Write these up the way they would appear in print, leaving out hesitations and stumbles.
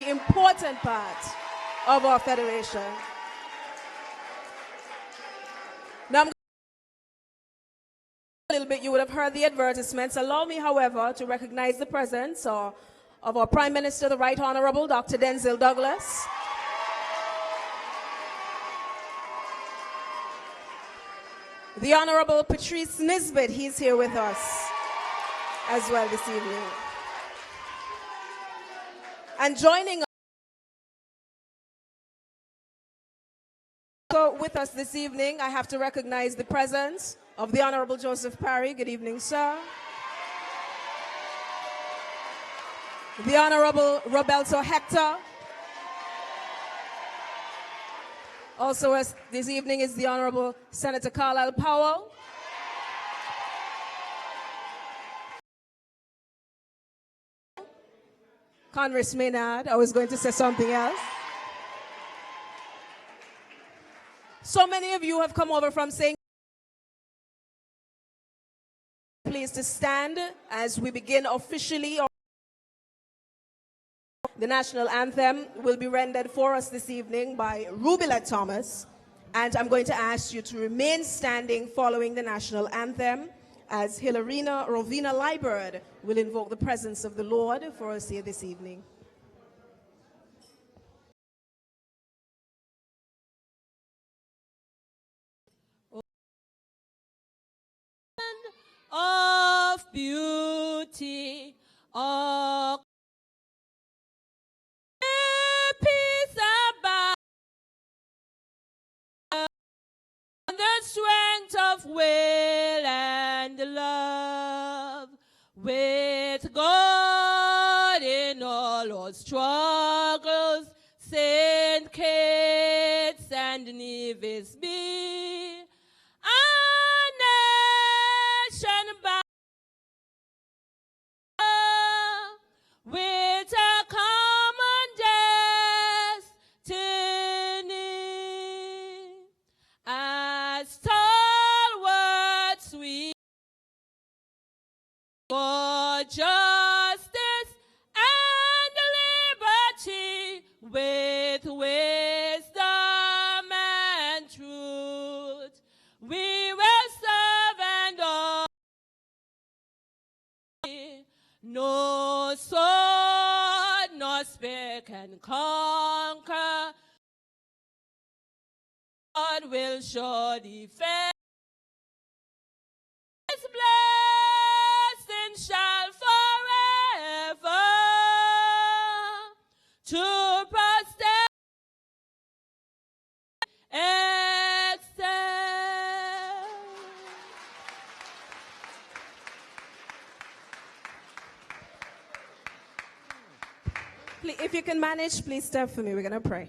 Important part of our federation. Now, I'm a little bit, you would have heard the advertisements. Allow me, however, to recognize the presence of our Prime Minister, the Right Honorable Dr. Denzil Douglas. The Honorable Patrice Nisbet, he's here with us as well this evening. And joining us with us this evening, I have to recognize the presence of the Honorable Joseph Parry. Good evening, sir. The Honorable Roberto Hector. Also this evening is the Honorable Senator Carlisle Powell. Congress Maynard, I was going to say something else. So many of you have come over from St. Please to stand as we begin officially. The national anthem will be rendered for us this evening by Rubilet Thomas, and I'm going to ask you to remain standing following the national anthem as Hilarina Rovina Liebert will invoke the presence of the Lord for us here this evening. Of beauty, of peace about the strength of will and love, with God in all our struggles, St. Kitts and Nevis be a nation bound with a common destiny, as stalwarts we for justice and liberty, with wisdom and truth, we will serve and all. No sword nor spear can conquer. God will show defend. His blessing shall forever to posterity extend. If you can manage, please step for me. We're going to pray.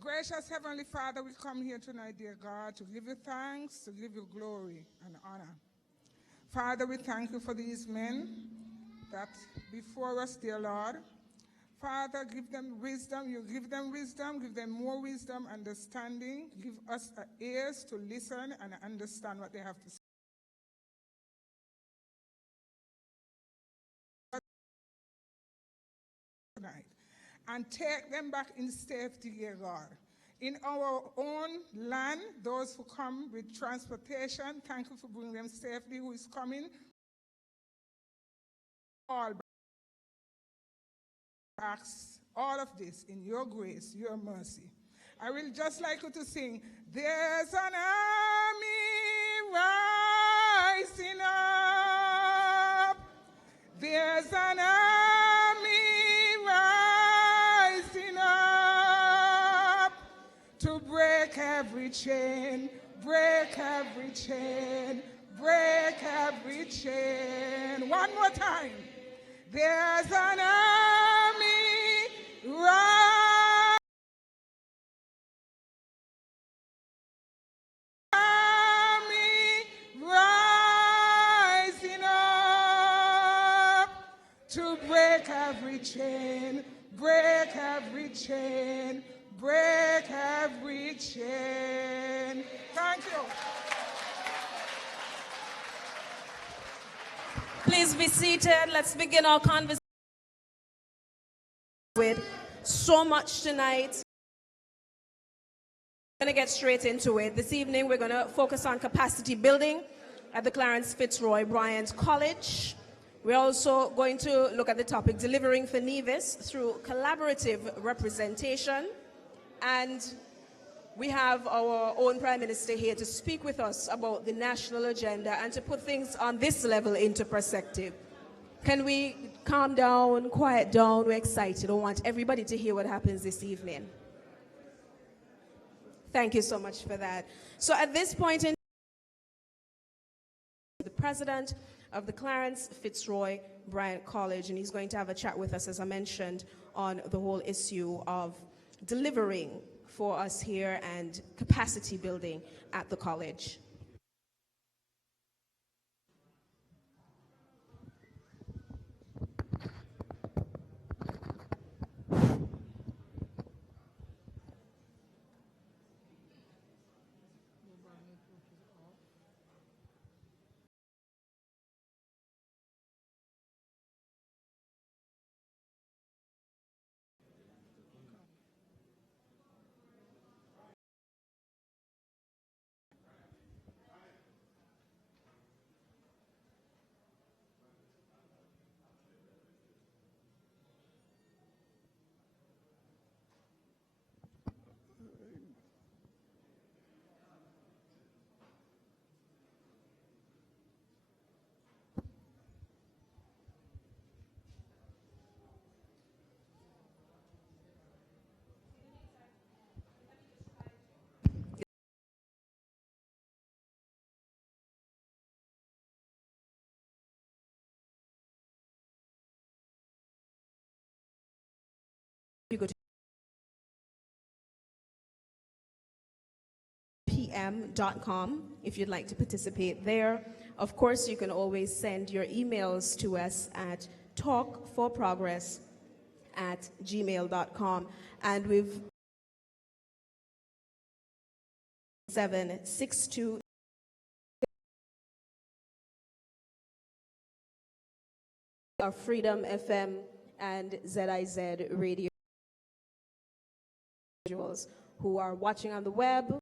Gracious Heavenly Father, we come here tonight, dear God, to give you thanks, to give you glory and honor. Father, we thank you for these men that before us, dear Lord. Father, give them wisdom. You give them more wisdom, understanding. Give us ears to listen and understand what they have to say. Tonight. And take them back in safety, dear God. In our own land, those who come with transportation, thank you for bringing them safely. Who is coming? All acts, all of this in your grace, your mercy. I will just like you to sing, there's an army rising up. There's an army rising up to break every chain, break every chain, break every chain. One more time. There's an army rising up to break every chain, break every chain, break every chain. Thank you. Please be seated. Let's begin our conversation with so much tonight. We're going to get straight into it. This evening, we're going to focus on capacity building at the Clarence Fitzroy Bryant College. We're also going to look at the topic delivering for Nevis through collaborative representation. And we have our own Prime Minister here to speak with us about the national agenda and to put things on this level into perspective. Can we calm down, quiet down? We're excited. I want everybody to hear what happens this evening. Thank you so much for that. So at this point in the president of the Clarence Fitzroy Bryant College, and he's going to have a chat with us, as I mentioned, on the whole issue of delivering for us here and capacity building at the college. You go to pm.com if you'd like to participate there. Of course, you can always send your emails to us at talkforprogress@gmail.com. And we've 762 our Freedom FM and ZIZ radio individuals who are watching on the web.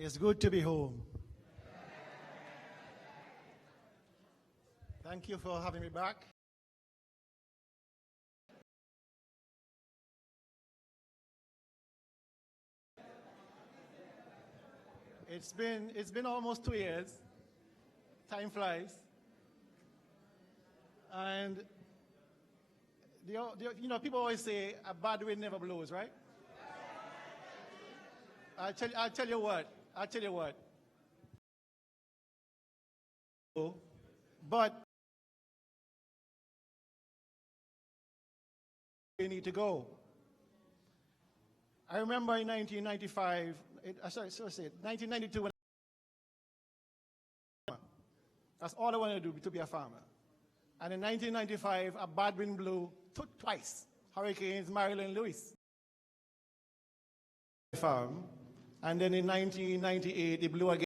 It's good to be home. Thank you for having me back. It's been almost 2 years. Time flies. And people always say a bad wind never blows, right? I'll tell you what. But we need to go. I remember in 1995, 1992, when that's all I wanted to do, to be a farmer. And in 1995, a bad wind blew twice. Hurricanes Marilyn and Lewis. Farm. And then in 1998, it blew again.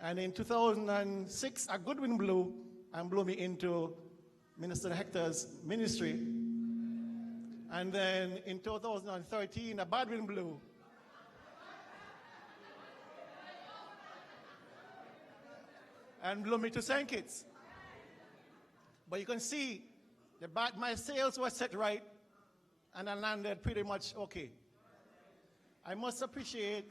And in 2006, a good wind blew and blew me into Minister Hector's ministry. And then in 2013, a bad wind blew. And blew me to St. Kitts. But you can see, my sails were set right, and I landed pretty much okay. I must appreciate,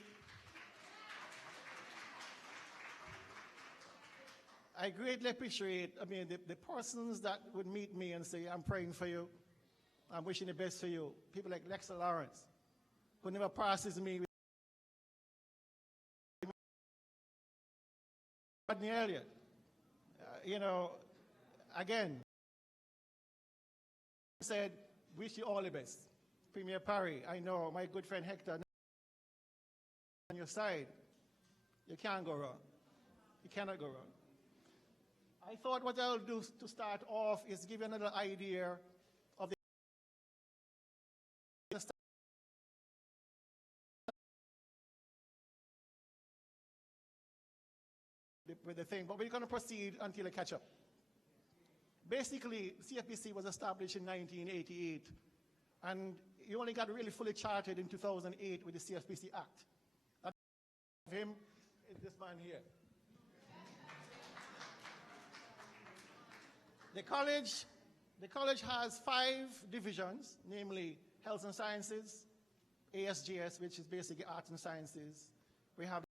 I greatly appreciate, the persons that would meet me and say, I'm praying for you, I'm wishing the best for you. People like Clarence, who never passes me with Rodney Elliott. Again, said, wish you all the best. Premier Parry, I know my good friend Hector on your side. You can't go wrong. You cannot go wrong. I thought what I'll do to start off is give you another idea of with the thing, but we're going to proceed until I catch up. Basically, CFBC was established in 1988, and you only got really fully chartered in 2008 with the CFBC Act. That him is this man here. The college has 5 divisions, namely Health and Sciences, ASGS, which is basically Arts and Sciences. We have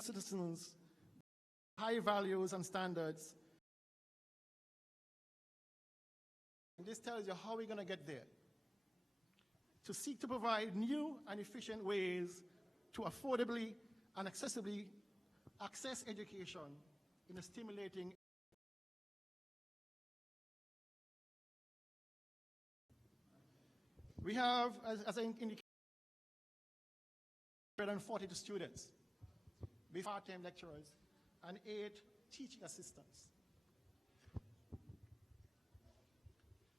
citizens, high values and standards. And this tells you how we're going to get there. To seek to provide new and efficient ways to affordably and accessibly access education in a stimulating. We have, as I indicated, 142 students, with part-time lecturers, and 8 teaching assistants.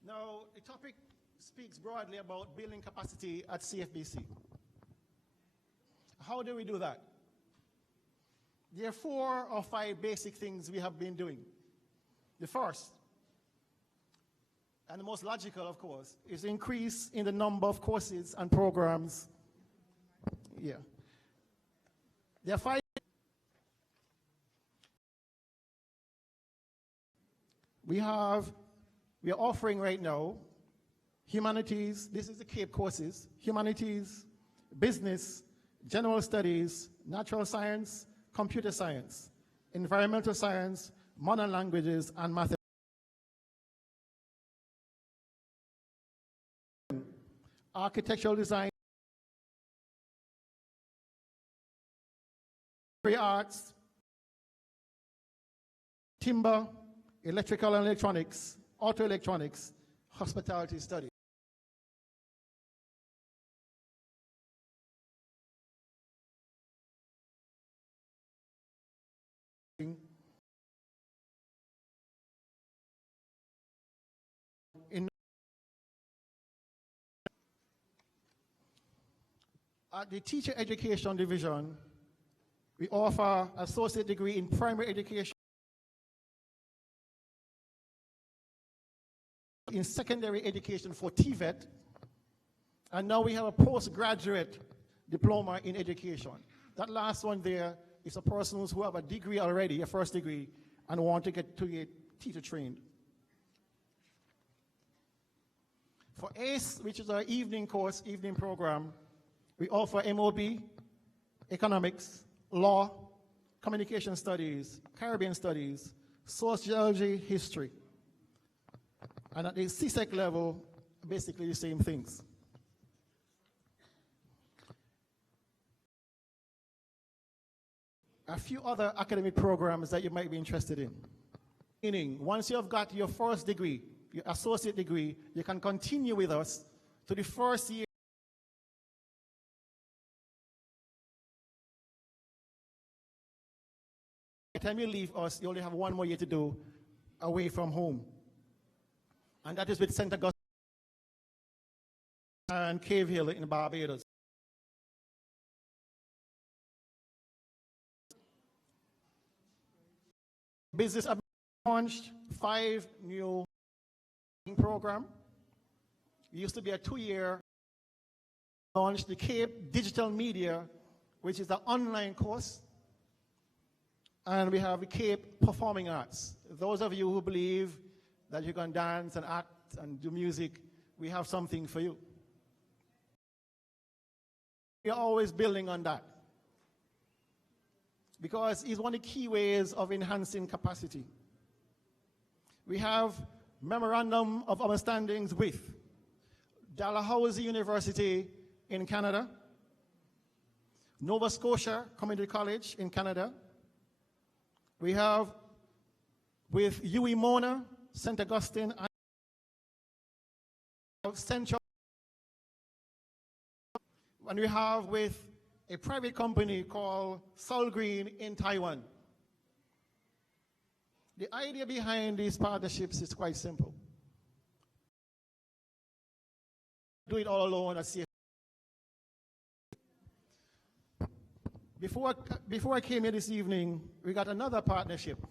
Now, the topic speaks broadly about building capacity at CFBC. How do we do that? There are 4 or 5 basic things we have been doing. The first, and the most logical, of course, is increase in the number of courses and programs. Yeah. There are 5. We are offering right now humanities, this is the CAPE courses, humanities, business, general studies, natural science, computer science, environmental science, modern languages, and mathematics. Architectural design, arts, timber, electrical and electronics, auto electronics, hospitality studies. At the Teacher Education Division, we offer associate degree in primary education, in secondary education for TVET, and now we have a postgraduate diploma in education. That last one there is for persons who have a degree already, a first degree, and want to get teacher trained. For ACE, which is our evening course, evening program, we offer MOB, economics, law, communication studies, Caribbean studies, sociology, history. And at the CSEC level, basically the same things. A few other academic programs that you might be interested in. Meaning, once you have got your first degree, your associate degree, you can continue with us to the first year. By the time you leave us, you only have 1 more year to do away from home. And that is with St. Augustine and Cave Hill in Barbados. Business have launched 5 new programs. It used to be a 2-year. Launched the Cape Digital Media, which is the online course. And we have the Cape Performing Arts. Those of you who believe that you can dance and act and do music, we have something for you. We are always building on that, because it's one of the key ways of enhancing capacity. We have memorandum of understandings with Dalhousie University in Canada, Nova Scotia Community College in Canada. We have with UWI Mona, St. Augustine, and Central. And we have with a private company called Sol Green in Taiwan. The idea behind these partnerships is quite simple. Do it all alone at CFBC. Before I came here this evening, we got another partnership,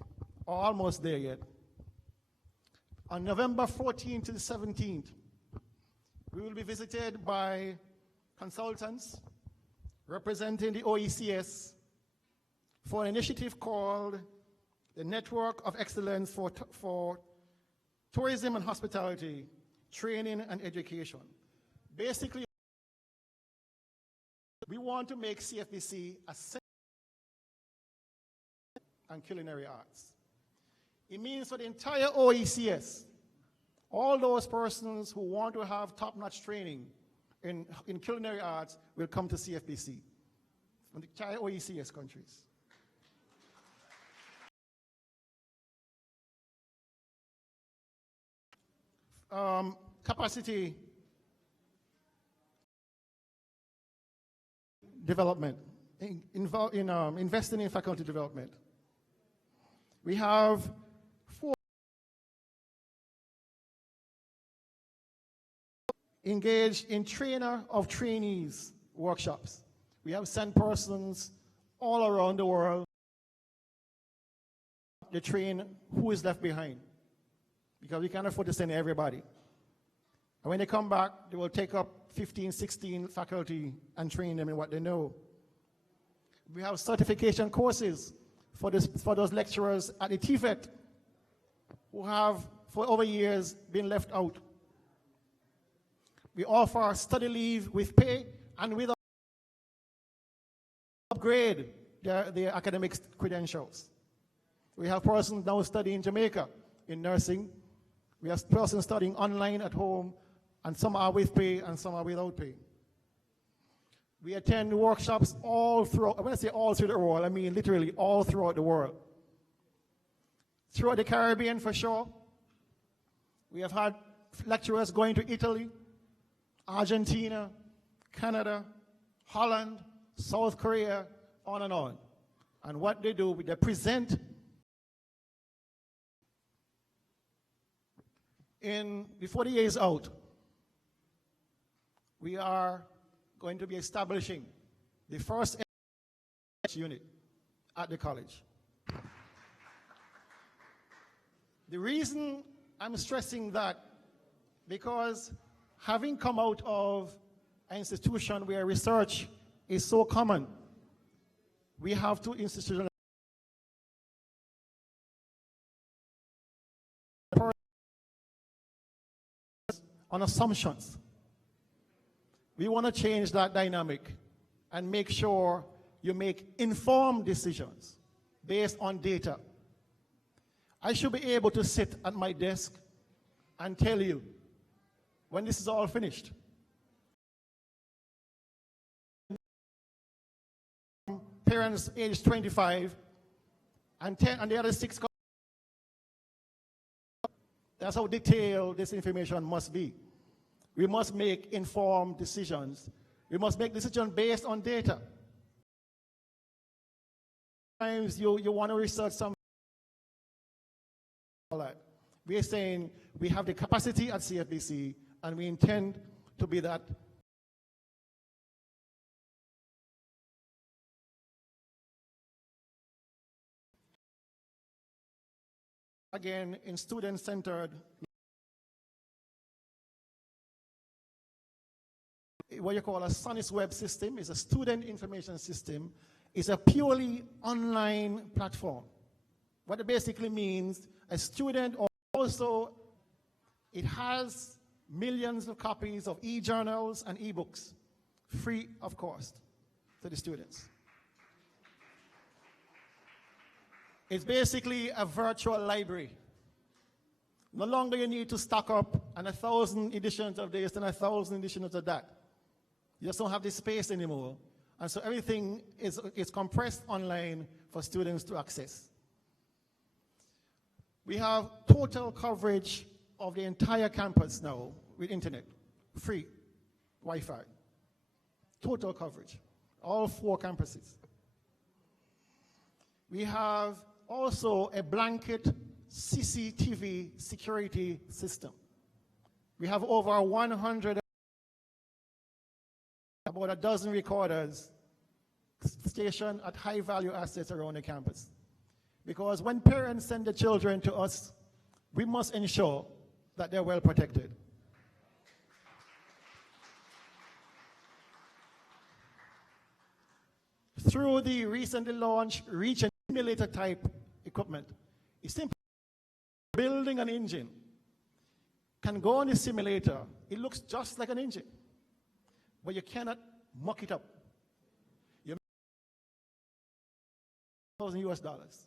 or almost there yet. On November 14th to the 17th, we will be visited by consultants representing the OECS for an initiative called the Network of Excellence for Tourism and Hospitality, Training and Education. Basically, we want to make CFBC a center and culinary arts. It means for the entire OECS, all those persons who want to have top-notch training in culinary arts will come to CFBC from the entire OECS countries. Capacity development, investing in faculty development. We have 4 engaged in trainer of trainees workshops. We have sent persons all around the world to train who is left behind, because we can't afford to send everybody. And when they come back, they will take up 15, 16 faculty and train them in what they know. We have certification courses for those lecturers at the TVET who have, for over years, been left out. We offer study leave with pay and with upgrade their academic credentials. We have persons now studying in Jamaica in nursing. We have persons studying online at home, and some are with pay and some are without pay. We attend workshops all throughout, when I say all through the world, I mean literally all throughout the world. Throughout the Caribbean, for sure. We have had lecturers going to Italy, Argentina, Canada, Holland, South Korea, on and on. And what they do, they present before the year is out. We are going to be establishing the first unit at the college. The reason I'm stressing that, because having come out of an institution where research is so common, we have to institutionalize on assumptions. We want to change that dynamic and make sure you make informed decisions based on data. I should be able to sit at my desk and tell you when this is all finished. Parents aged 25 and 10 and the other 6. That's how detailed this information must be. We must make informed decisions. We must make decisions based on data. Sometimes you want to research something. All right. We are saying we have the capacity at CFBC, and we intend to be that. Again, in student-centered, what you call a SONIS web system is a student information system. It's a purely online platform. What it basically means, a student or also It has millions of copies of e-journals and e-books, free of cost to the students. It's basically a virtual library. No longer you need to stock up and 1,000 editions of this and 1,000 editions of that. You just don't have the space anymore. And so everything is compressed online for students to access. We have total coverage of the entire campus now with internet, free Wi-Fi. Total coverage, all 4 campuses. We have also a blanket CCTV security system. We have over 100, about a dozen recorders stationed at high-value assets around the campus. Because when parents send their children to us, we must ensure that they're well protected. Through the recently launched Reach and Simulator type equipment, it's simply building an engine. Can go on the simulator, it looks just like an engine, but you cannot muck it up. You $1,000 US.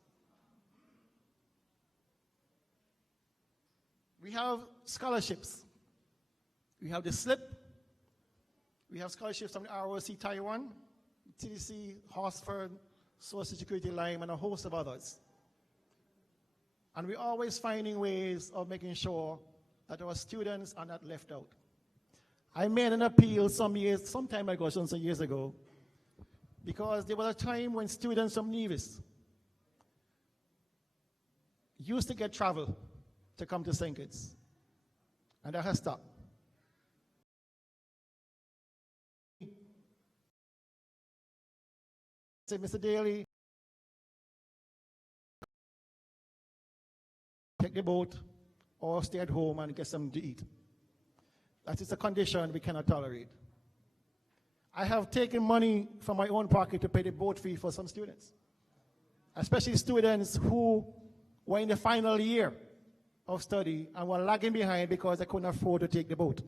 We have scholarships. We have the SLIP. We have scholarships from the ROC Taiwan, TDC, Horsford, Social Security Lime, and a host of others. And we're always finding ways of making sure that our students are not left out. I made an appeal some time ago, some years ago, because there was a time when students from Nevis used to get travel to come to St. Kitts, and that has stopped. Say, Mr. Daly, take the boat or stay at home and get something to eat. That is a condition we cannot tolerate. I have taken money from my own pocket to pay the boat fee for some students, especially students who were in the final year of study and were lagging behind because they couldn't afford to take the boat.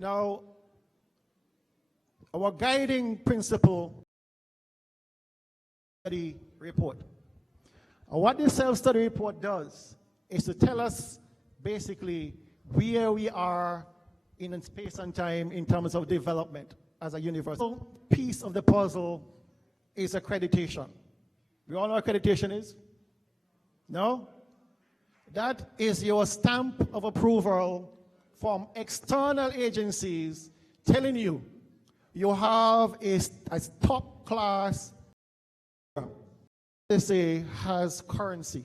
Now, our guiding principle study report. What this self-study report does is to tell us basically where we are in space and time in terms of development as a university. Piece of the puzzle is accreditation. We all know what accreditation is? No? That is your stamp of approval from external agencies telling you you have a top class, they say, has currency.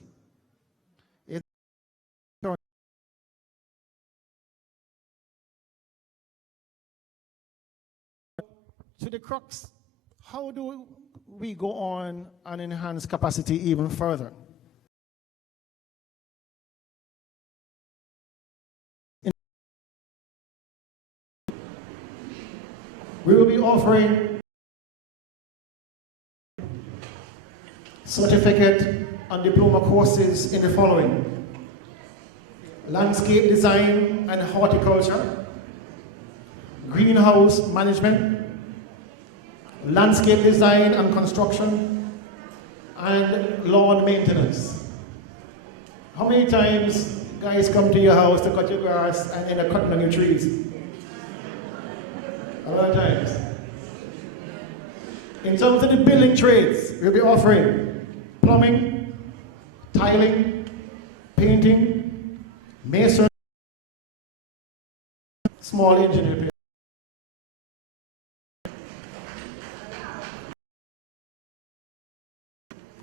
To the crux, how do we go on and enhance capacity even further? We will be offering certificate and diploma courses in the following: landscape design and horticulture, greenhouse management, landscape design and construction, and lawn maintenance. How many times guys come to your house to cut your grass and end up cutting down your trees? A lot of times. In terms of the building trades, we'll be offering plumbing, tiling, painting, masonry, small engineering.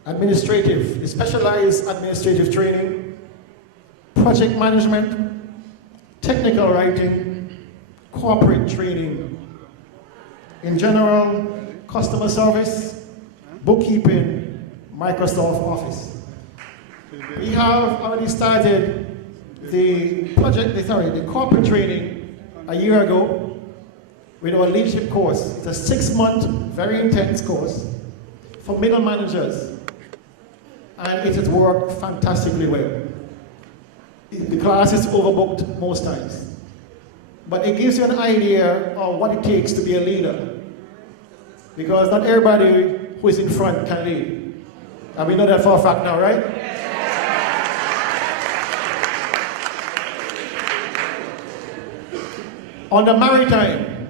Administrative, specialized administrative training, project management, technical writing, corporate training. In general, customer service, bookkeeping, Microsoft Office. We have already started the corporate training a year ago with our leadership course. It's a 6-month, very intense course for middle managers. And it has worked fantastically well. The class is overbooked most times. But it gives you an idea of what it takes to be a leader. Because not everybody who is in front can lead. And we know that for a fact now, right? On the maritime,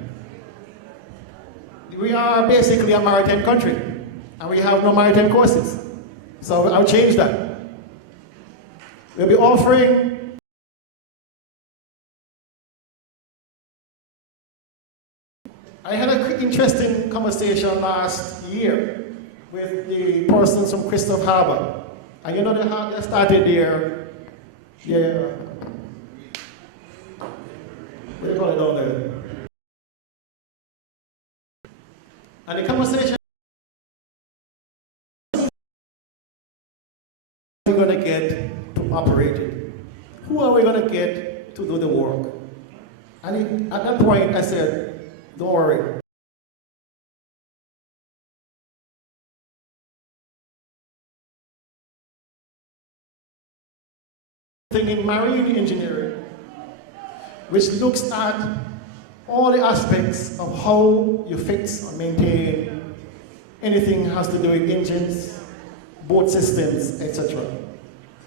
we are basically a maritime country, and we have no maritime courses. So I'll change that. We'll be offering I had an interesting conversation last year with the persons from Christopher Harbor. And you know they started their what do you call it down there? And the conversation we're going to get to operate it? Who are we going to get to do the work? And at that point I said, don't worry. Thing in marine engineering, which looks at all the aspects of how you fix or maintain anything has to do with engines, boat systems, etc.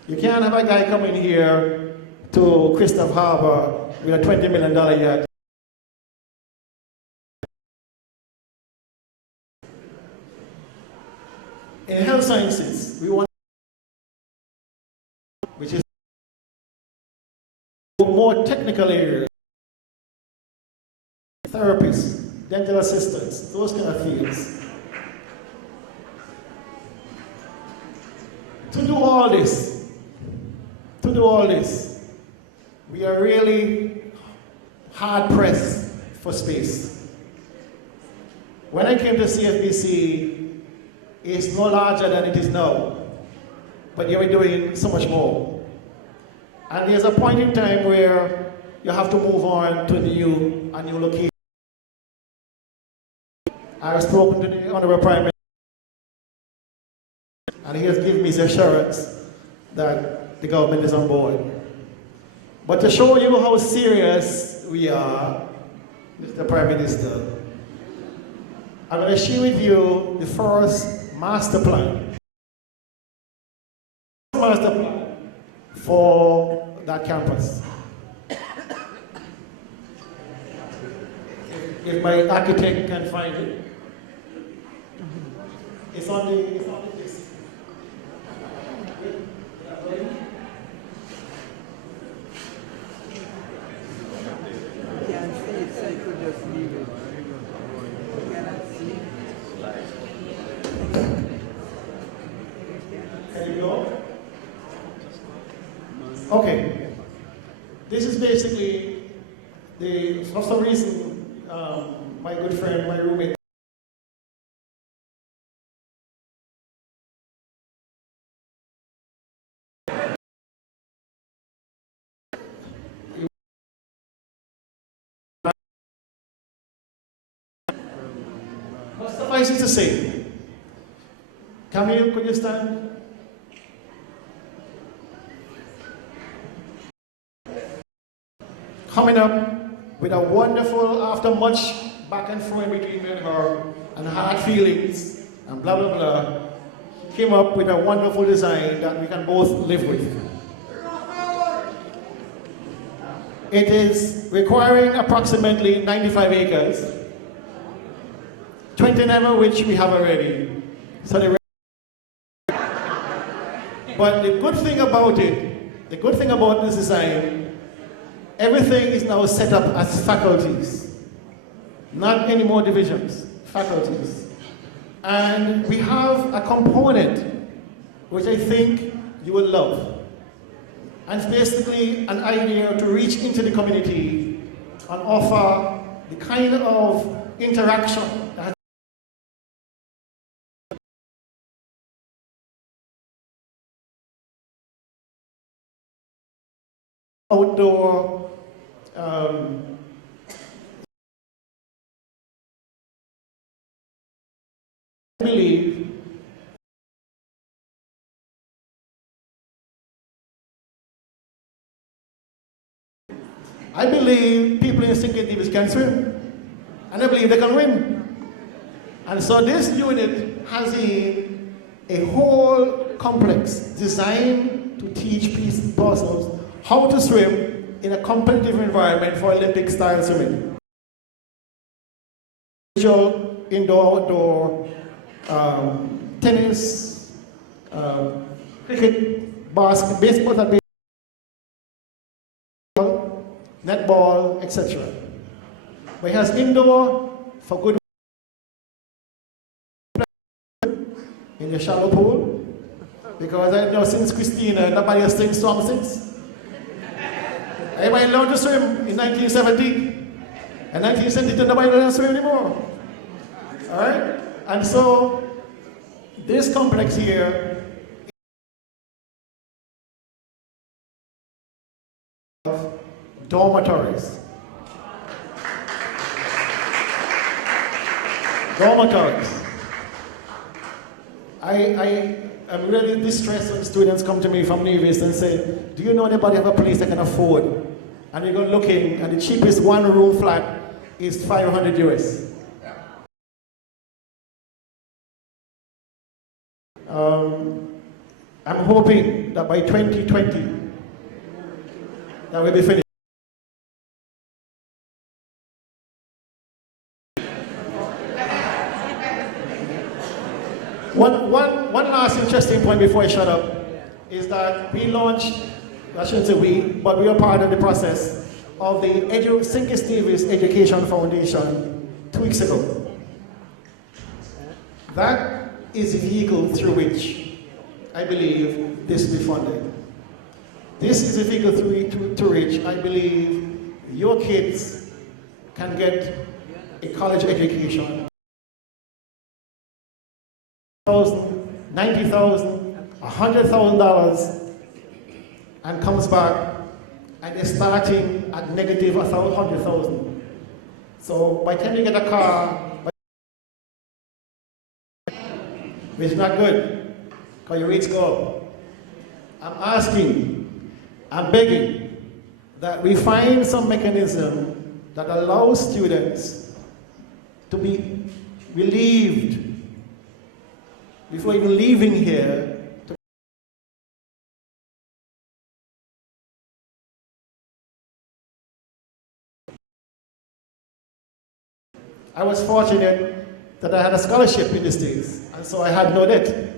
You can't have a guy come in here to Christopher Harbor with a $20 million yacht. In health sciences, we want, which is more technical areas, therapists, dental assistants, those kind of fields. To do all this, we are really hard pressed for space. When I came to CFBC, it's no larger than it is now, but you're doing so much more. And there's a point in time where you have to move on to a new location. I've spoken to the Honorable Prime Minister, and he has given me the assurance that the government is on board. But to show you how serious we are, Mr. Prime Minister, I'm going to share with you the first master plan for that campus. If my architect can find it. It's on the list. Can't see it, so you could just leave it. You cannot see. Can you go? Okay. This is basically for some reason, my good friend, my roommate, but suffice it to say, Camille, could you stand? Coming up with a wonderful, after much back and forth between me and her, and hard feelings, and blah, blah, blah, came up with a wonderful design that we can both live with. It is requiring approximately 95 acres, 29 of which we have already. So but the good thing about this design, everything is now set up as faculties, not any more divisions, faculties. And we have a component which I think you will love. And it's basically an idea to reach into the community and offer the kind of interaction that outdoor I believe people in Kitts-Nevis can swim, and I believe they can win. And so this unit has a whole complex designed to teach persons how to swim in a competitive environment for Olympic style swimming. Indoor, outdoor, tennis, cricket, baseball, and baseball, netball, etc. But it has indoor for good in the shallow pool, because I know since Christina, nobody has seen swum since. Everybody learned to swim in 1970. In 1972, nobody learned to swim anymore. All right? And so, this complex here of dormitories. Dormitories. I am really distressed when students come to me from Nevis and say, do you know anybody have a place they can afford? And you go looking, and the cheapest one-room flat is 500 US. I'm hoping that by 2020, that will be finished. One last interesting point before I shut up is that we launched, I shouldn't say we, but we are part of the process of the Kitts-Nevis Education Foundation 2 weeks ago. That is the vehicle through which I believe this will be funded. This is the vehicle through which I believe your kids can get a college education. $90,000, $100,000, and comes back and is starting at negative $100,000. So by the time you get a car, which is not good, because your rates go up. I'm begging that we find some mechanism that allows students to be relieved before even leaving here. I was fortunate that I had a scholarship in the States, and so I had no debt.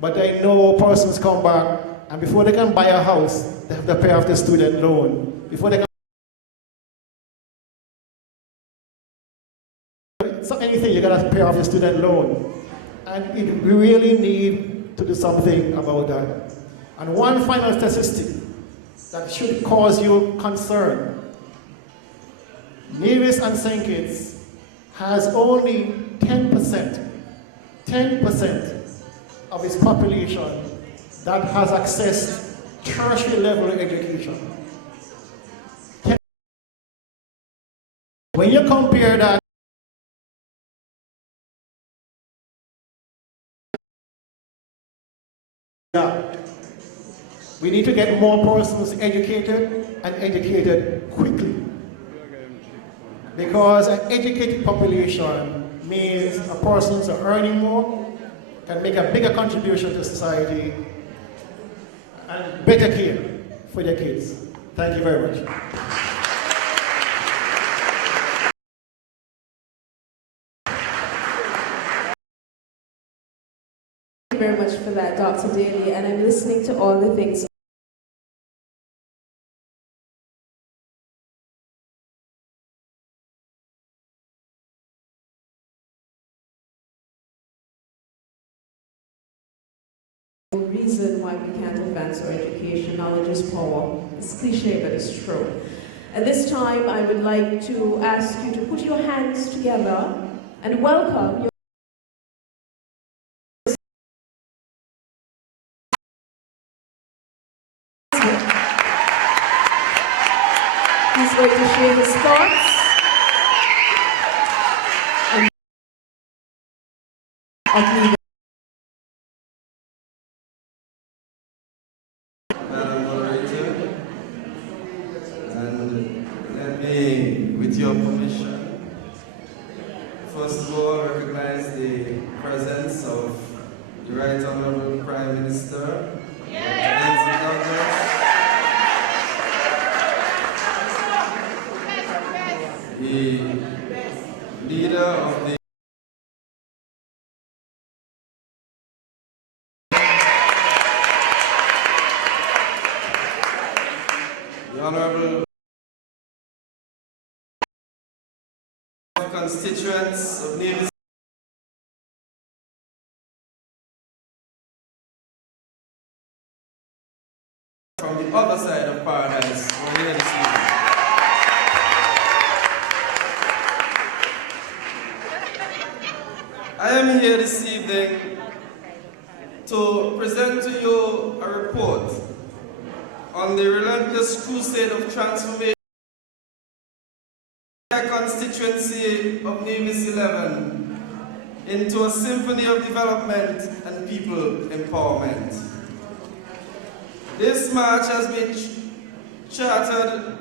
But I know persons come back, and before they can buy a house, they have to pay off the student loan. Before they can so anything, you gotta pay off the student loan. And we really need to do something about that. And one final statistic that should cause you concern. Nevis and St. Kitts has only 10% of its population that has accessed tertiary level education. When you compare that we need to get more persons educated and educated quickly. Because an educated population means a person's earning more, can make a bigger contribution to society, and better care for their kids. Thank you very much. Thank you very much for that, Dr. Daly, and I'm listening to all the things. Reason why we can't advance our education. Knowledge is power. It's cliche, but it's true. At this time, I would like to ask you to put your hands together and welcome your He's going to share his thoughts. Madam Moderator, and let me, with your permission, first of all recognize the presence of the Right Honorable Prime Minister, Nancy Douglas, the leader of the Honorable constituents of Nevis from the other side of paradise who are here this evening. I am here this evening to present to you a report on the relentless crusade of transformation of the constituency of Nevis 11 into a symphony of development and people empowerment. This march has been chartered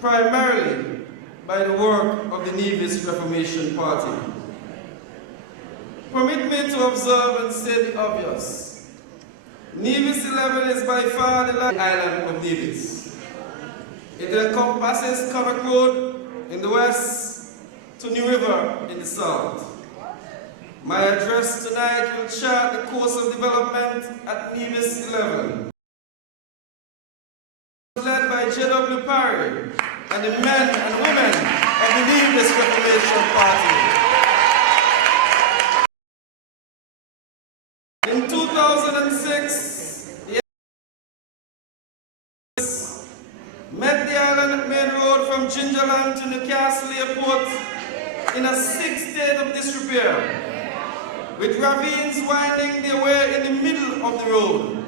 primarily by the work of the Nevis Reformation Party. Permit me to observe and say the obvious. Nevis 11 is by far the largest island of Nevis. It encompasses Comic Road in the west to New River in the south. My address tonight will chart the course of development at Nevis 11. Led by J.W. Parry and the men and women of the Nevis Reformation Party. In 2006, the met the island main road from Gingerland to Newcastle Airport in a sick state of disrepair, with ravines winding their way in the middle of the road.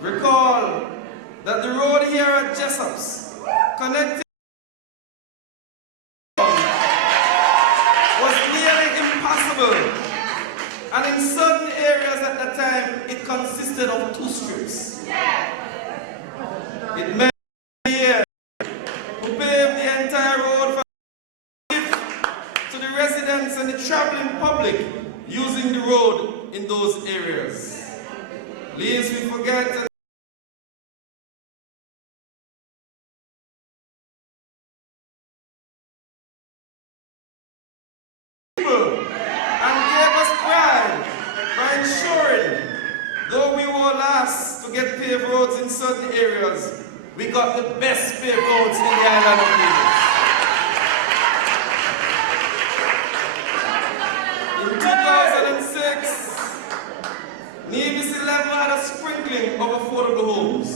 Recall that the road here at Jessop's, connecting was nearly impossible, and in certain areas at that time it consisted of 2 strips. It meant here who paved the entire road from to the residents and the traveling public using the road in those areas. Lest we forget and gave us pride by ensuring, though we were last to get paved roads in certain areas, we got the best paved roads in the island of Nevis. In 2006, Nevis 11 had a sprinkling of affordable homes.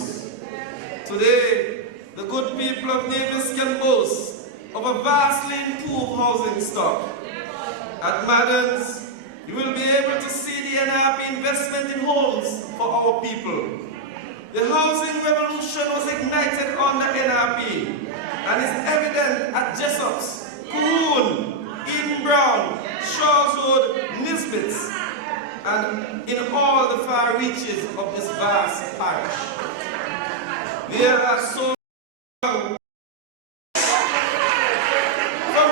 Today, the good people of Nevis can boast of a vastly improved housing stock. At Maddens, you will be able to see the NRP investment in homes for our people. The housing revolution was ignited under NRP and is evident at Jessop's, Coon, Eden Brown, Shaw's Road, Nisbets, and in all the far reaches of this vast parish. There are so from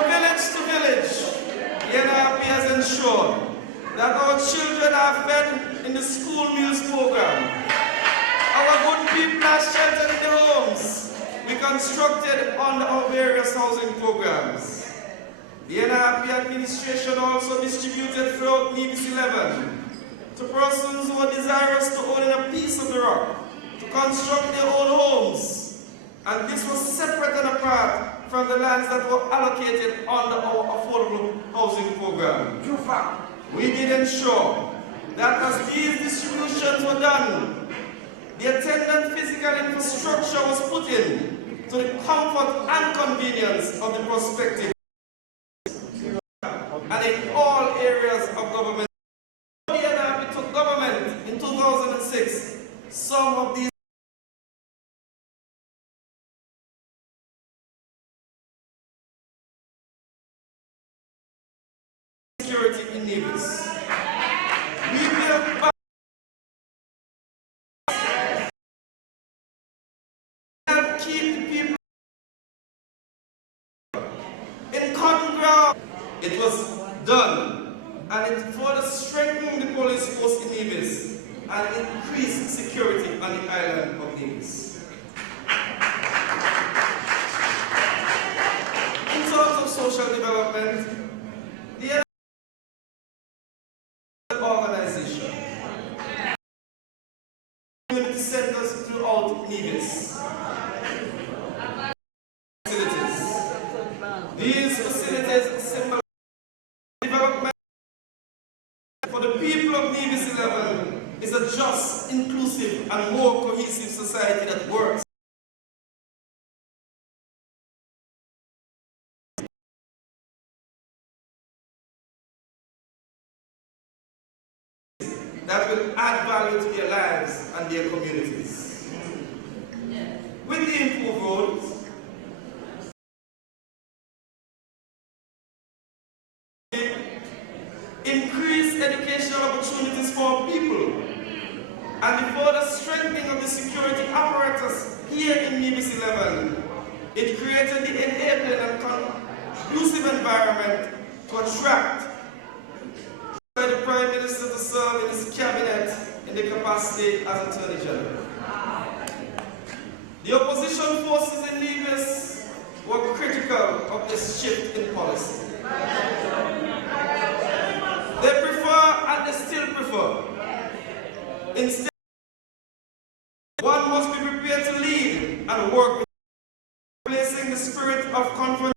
village to village, the NRP has ensured that our children are fed in the school meals program. Our good people are sheltered in the homes we constructed under our various housing programs. The NRP administration also distributed throughout Nevis 11 to persons who are desirous to own a piece of the rock to construct their own homes. And this was separate and apart from the lands that were allocated under our affordable housing program. We did ensure that as these distributions were done, the attendant physical infrastructure was put in to the comfort and convenience of the prospective and in all areas of government. The NRP took government in 2006. Some of these keep the people in common ground. It was done, and it further strengthened the police force in Nevis and increased security on the island of Nevis. In terms of social development, the organization, community centers throughout Nevis. These facilities symbolize development for the people of Nevis 11 is a just, inclusive, and more cohesive society that works. That will add value to their lives and their communities. With the improved roads, increased educational opportunities for people, and the further strengthening of the security apparatus here in Nevis 11, it created the enabling and conducive environment to attract the Prime Minister to serve in his cabinet in the capacity as Attorney General. The opposition forces in Nevis were critical of this shift in policy. They prefer, and they still prefer. Instead, one must be prepared to lead and work with, placing the spirit of confrontation.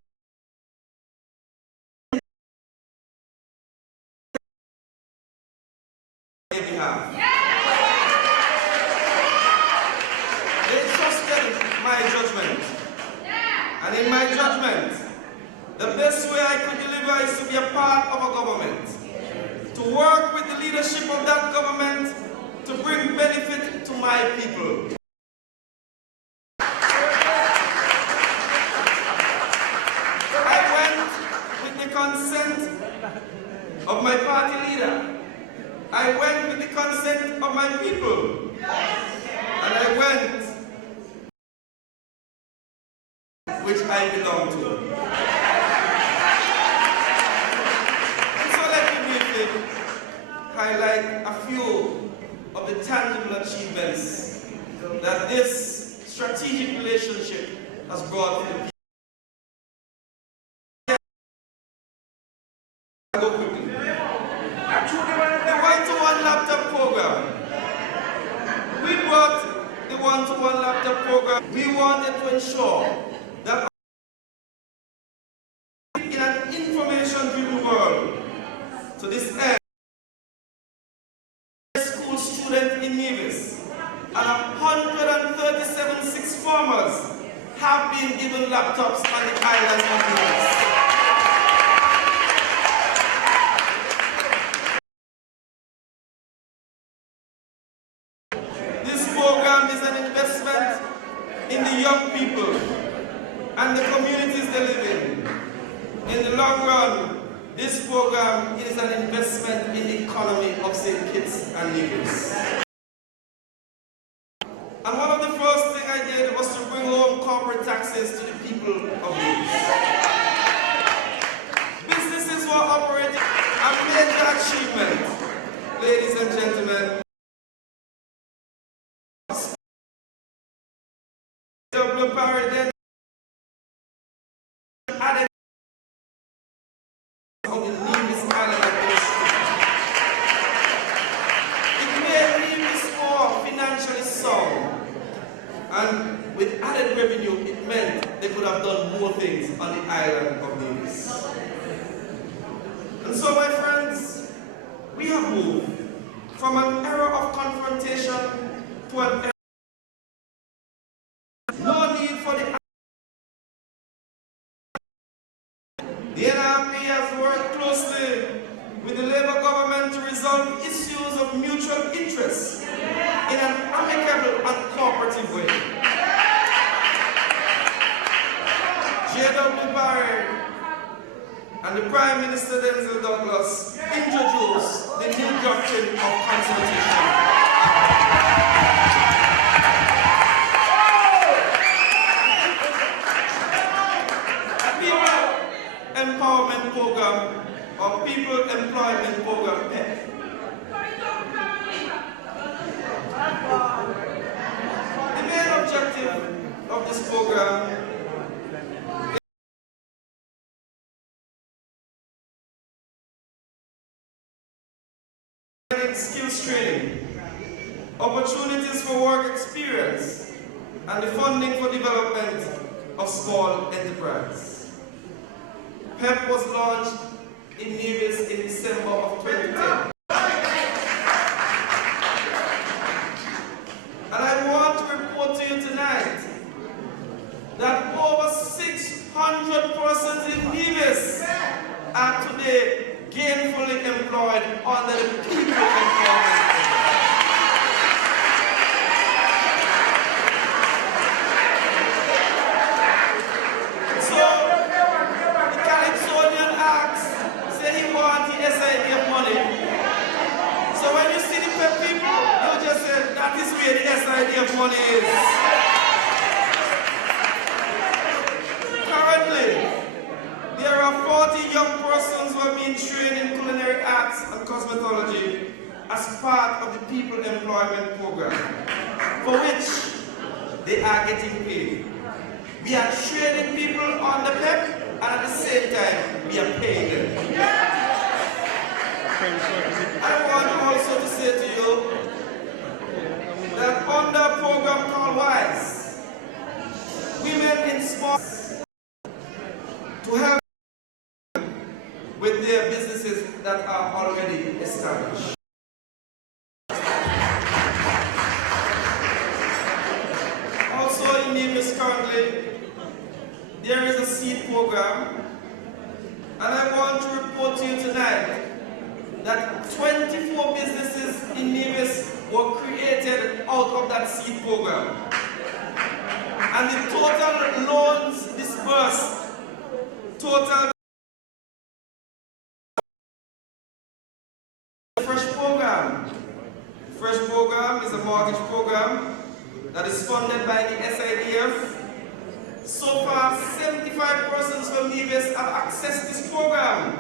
They trusted my judgment. And in my judgment, the best way I could deliver is to be a part of a government, to work with the leadership of that government to bring benefit to my people. I went with the consent of my party leader. I went with the consent of my people. And I went which I belong to. And so let me briefly highlight a few of the tangible achievements that this strategic relationship has brought to the people. Go quickly. The one-to-one laptop program. We brought the one-to-one laptop program. We wanted to ensure that in an information-driven world, to this end, school student in Nevis and 137 sixth formers have been given laptops on the island of Nevis. Program is an investment in the young people and the communities they live in. In the long run, this program is an investment in the economy of St. Kitts and Nevis. And one of the first things I did was to bring home corporate taxes to the people of Nevis. Businesses were operating a major achievement, ladies and gentlemen. Then added on the Nevis Island administration. It made Nevis more financially sound, and with added revenue, it meant they could have done more things on the island of Nevis. And so, my friends, we have moved from an era of confrontation to an era. No need for the NRP has worked closely with the Labour government to resolve issues of mutual interest in an amicable and cooperative way. J.W. Barry and the Prime Minister Denzel Douglas introduced the new doctrine of consultation. program skills training, opportunities for work experience, and the funding for development of small enterprise. PEP was launched in Nevis in December of 2010. And I want to report to you tonight that over 600 persons in Nevis are today gainfully employed under the People Employment Program. So, the Calypsonian asks, say he wants the SIDF money. So when you see the PEP people, you just say, that is where the SIDF money is. Currently, there are 40 young persons who are being trained in culinary arts and cosmetology as part of the People Employment Program, for which they are getting paid. We are training people on the PEP, and at the same time, we are paying them. I want also to say to you that under a program called WISE, women in sports, to help with their businesses that are already established. Also in Nevis currently, there is a seed program, and I want to report to you tonight that 24 businesses in Nevis were created out of that seed program. And the total loans disbursed, total Fresh program is a mortgage program that is funded by the SIDF. So far, 75 persons from Nevis have accessed this program.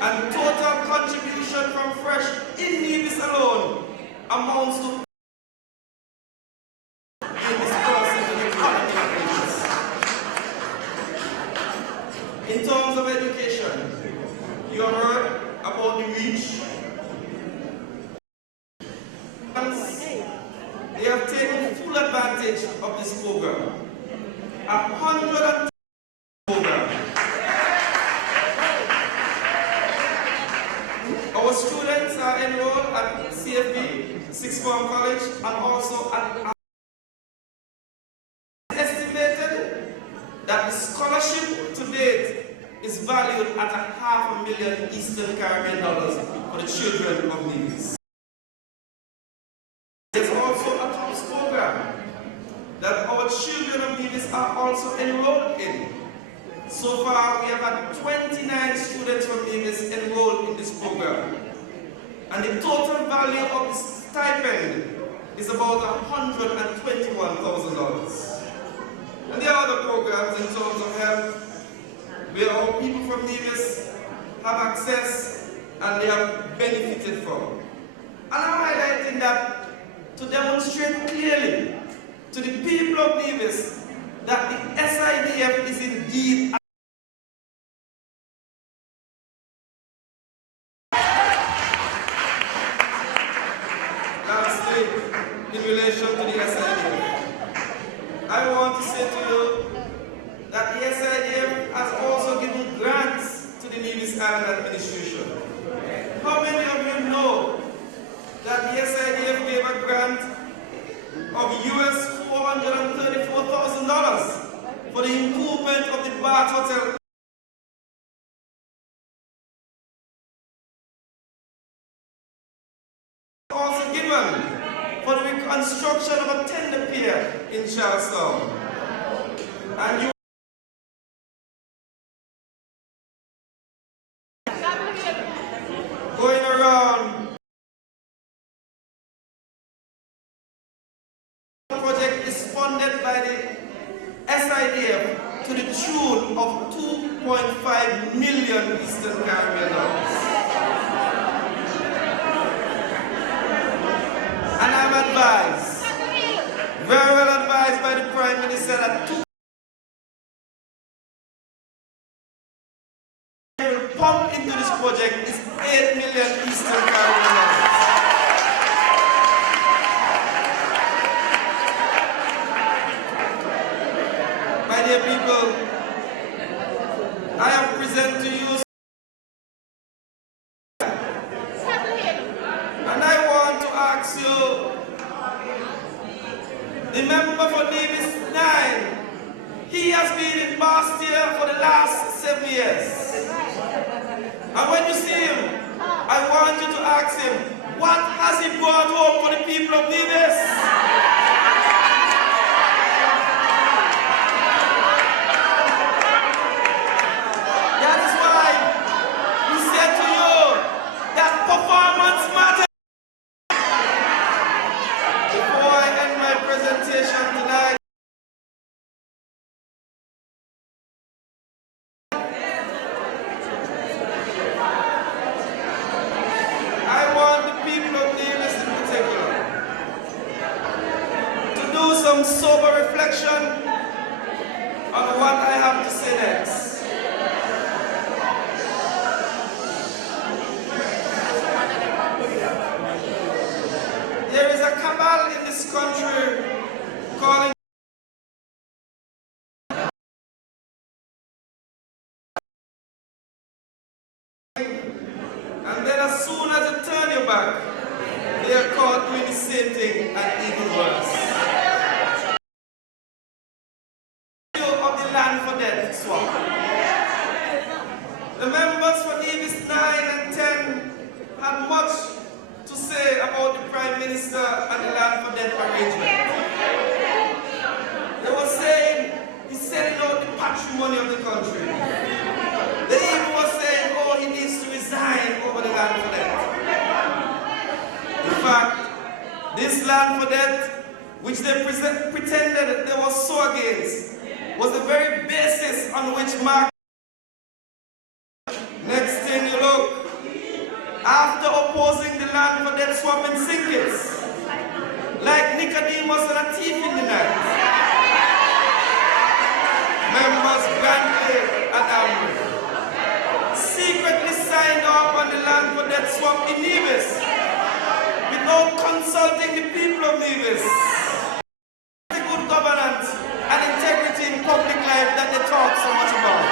And total contribution from Fresh in Nevis alone amounts to in terms of education, you have heard about the REACH. They have taken full advantage of this program. 100 program. Our students are enrolled at CFB, Sixth Form College, and also at estimated that the scholarship to date is valued at $500,000 Eastern Caribbean dollars for the children of Nevis. There's also a COPS program that our children of Nevis are also enrolled in. So far, we have had 29 students from Nevis enrolled in this program. And the total value of the stipend is about $121,000. And there are other programs in terms of health where our people from Nevis have access and they have benefited from. And I'm highlighting that to demonstrate clearly to the people of Nevis that the SIDF is indeed lastly, in relation to the SIDF, I want to say to you that the SIDF has also given grants to the Nevis Island Administration. How many of you know that the SIDF gave a grant of US $434,000 for the improvement of the Bath Hotel? Also given for the reconstruction of a tender pier in Charlestown. And you going around project is funded by the SIDF to the tune of $2.5 million Eastern Caribbean dollars. And I'm advised, very well advised, advised by the Prime Minister that will pump into this project is 8 million Eastern Caribbean. My dear people, I have presented to you and I want to ask you, the member for Nevis 9, he has been in Bastia for the last 7 years. And when you see him, I want you to ask him, what has he brought home for the people of Nevis? Performance matters. Before I end my presentation tonight, I want the people of Nevis in particular to do some sober reflection on what I have to say next. There is a cabal in this country calling and then as soon as you turn your back, they are caught doing the same thing and even worse. Of the land for death swap. The members for Nevis 9 and 10 had much to say about the Prime Minister and the land for death arrangement. They were saying he's selling out the patrimony of the country. They even were saying, oh, he needs to resign over the land for death. In fact, this land for death, which they pretended they were so against, was the very basis on which Mark. Next thing you look, after opposing the land for death swap in Sinkits, like Nicodemus and a thief in the night, members Grantley and Amri secretly signed off on the land for death swap in Nevis without consulting the people of Nevis. The good governance and integrity in public life that they talk so much about.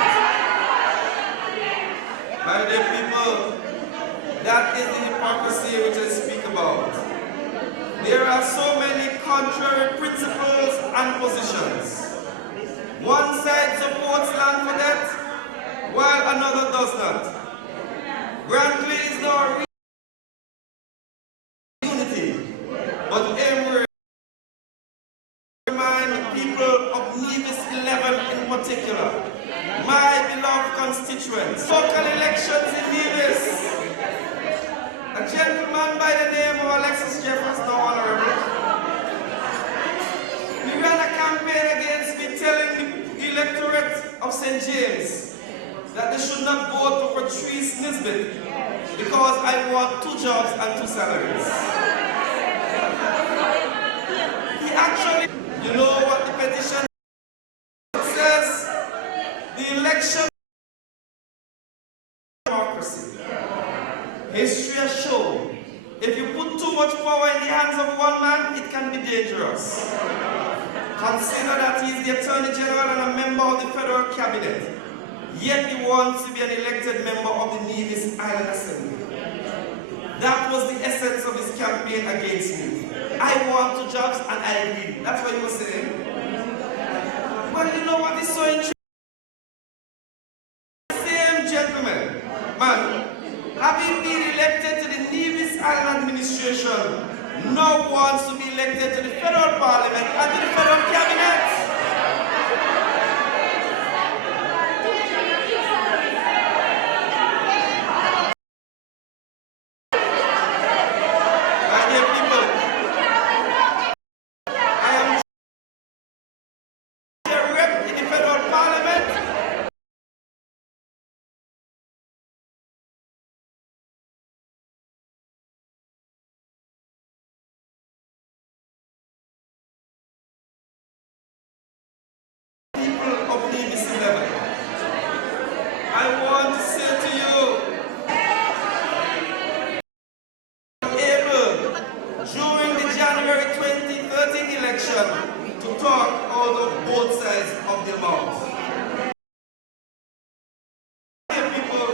My dear people, that is the hypocrisy which I speak about. There are so many contrary principles and positions. One side supports land for death, while another does not. Grantley is now unity, but Emory remind the people of Nevis 11 in particular, my beloved constituents. Local elections in Nevis. A gentleman by the name of Alexis Jeffers, now honorable, he ran a campaign against me telling the electorate of St. James that they should not vote for Patrice Nisbet because I want 2 jobs and 2 salaries. He actually, you know what the petition says? The election democracy. History has shown, if you put too much power in the hands of one man, it can be dangerous. Consider that he is the Attorney General and a member of the Federal Cabinet, yet he wants to be an elected member of the Nevis Island Assembly. That was the essence of his campaign against me. I want 2 jobs and I agree. That's what he was saying. Well, you know what is so interesting? Same gentleman, man, having been elected to the Nevis Island administration, now wants to be elected to the federal parliament and to the federal cabinet. election to talk out of both sides of their mouth. People,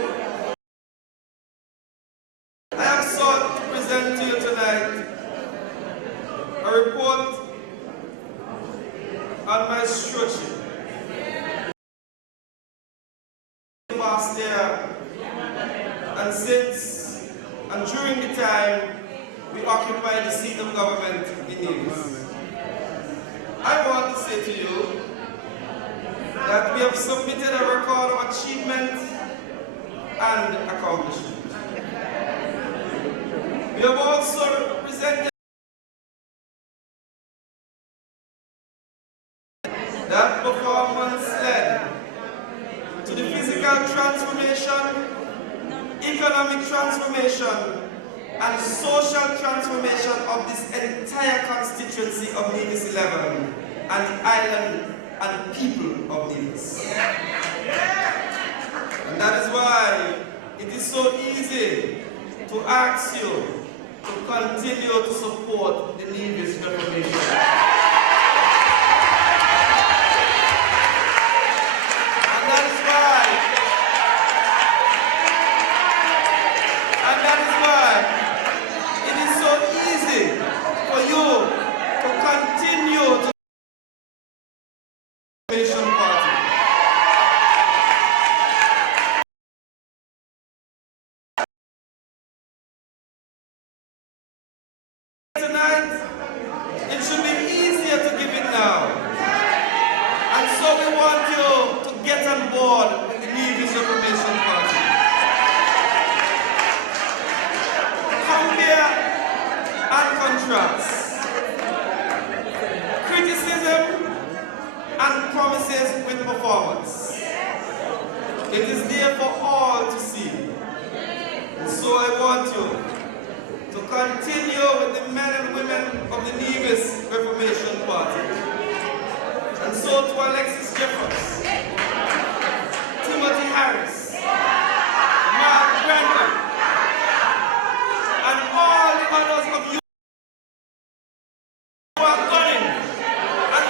I have sought to present to you tonight a report on my stewardship. Last year, and since and during the time we occupied the seat of government in Nevis. I want to say to you that we have submitted a record of achievement and accomplishment. We have also presented that performance led to the physical transformation, economic transformation, and social transformation of this entire constituency of Nevis 11 and the island and people of Nevis. And that is why it is so easy to ask you to continue to support the Nevis Reformation. For you to continue to the Reformation Party. Tonight, it should be easier to give it now. And so we want you to get on board with the Nevis Reformation Party. Compare and contrast. Criticism and promises with performance. It is there for all to see. And so I want you to continue with the men and women of the Nevis Reformation Party. And so to Alexis Jeffers, Timothy Harris, Mark Brandon, and all the others of you who are coming and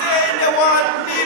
saying they want me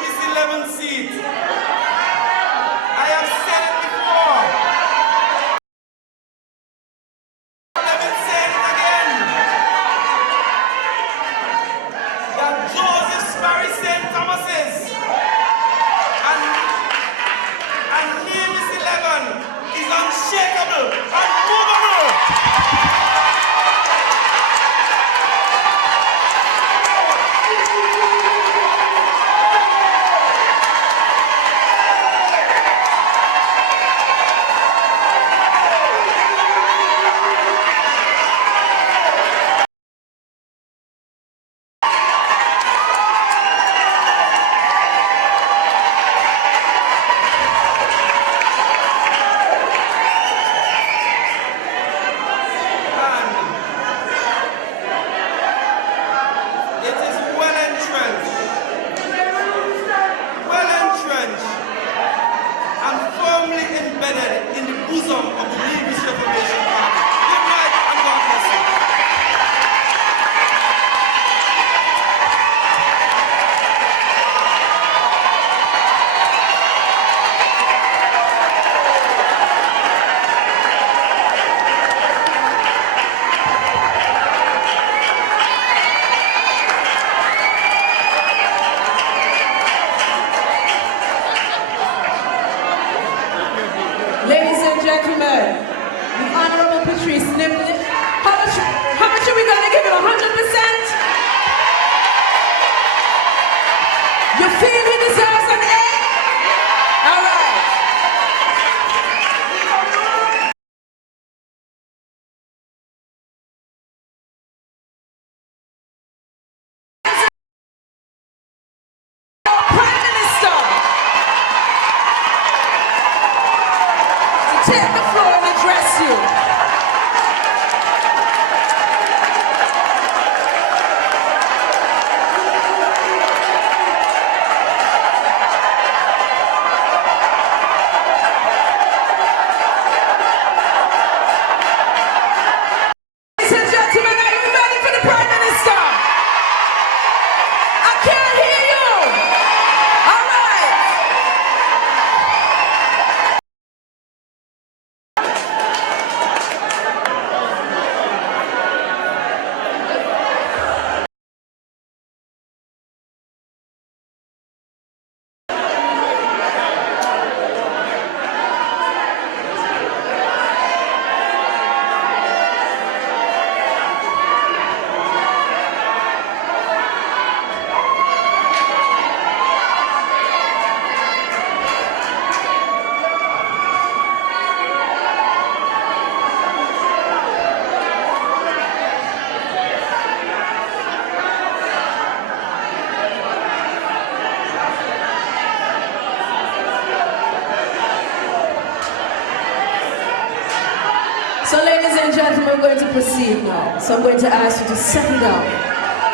we're going to proceed now. So I'm going to ask you to settle down.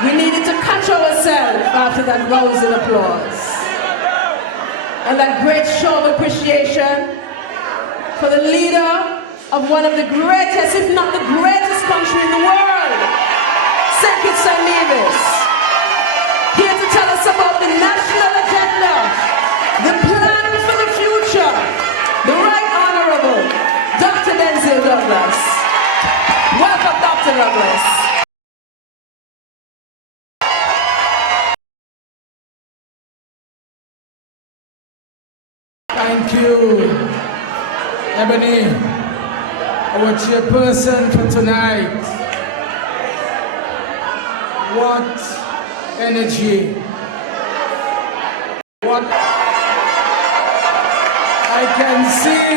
We needed to catch ourselves after that rousing applause. And that great show of appreciation for the leader of one of the greatest, if not the greatest country in the world, Kitts-Nevis. Here to tell us about the national agenda, the plan for the future, the Right Honorable Dr. Denzel Douglas. Welcome, Dr. Douglas. Thank you, Ebony, our chairperson for tonight. What energy. What I can see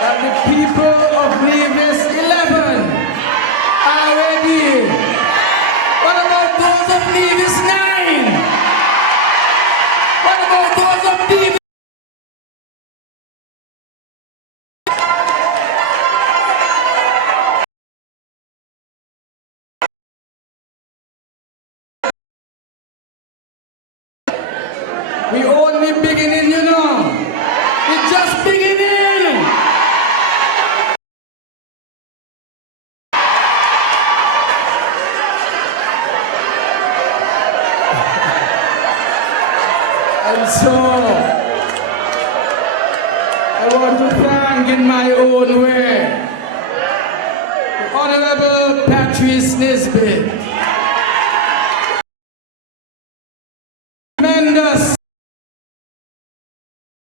that the people of Nevis 11 are ready. What about those of Nevis 9? What about those of Nevis? We only beginning, you know. It's just beginning. And so, I want to thank in my own way the Honorable Patrice Nisbet. Tremendous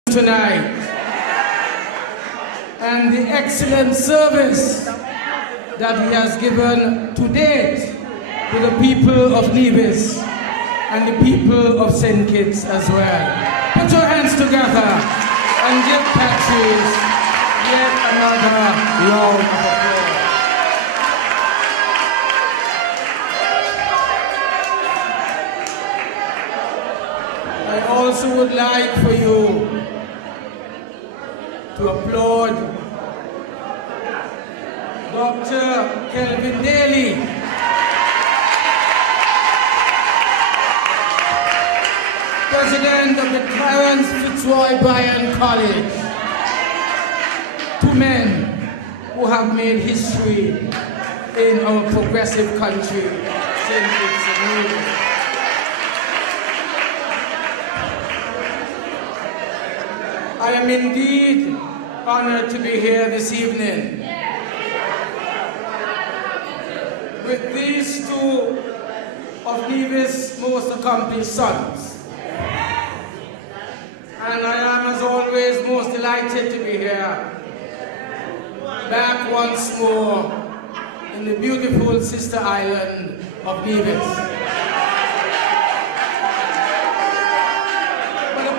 tonight, and the excellent service that he has given to date to the people of Nevis and the people of St. Kitts as well. Put your hands together and give Patrice yet another round of applause. I also would like for you to applaud Dr. Kelvin Daly, President of the Clarence Fitzroy College. Two men who have made history in our progressive country, St. Kitts-Nevis. I am indeed honored to be here this evening with these two of Nevis' most accomplished sons. And I am, as always, most delighted to be here, back once more in the beautiful sister island of Nevis.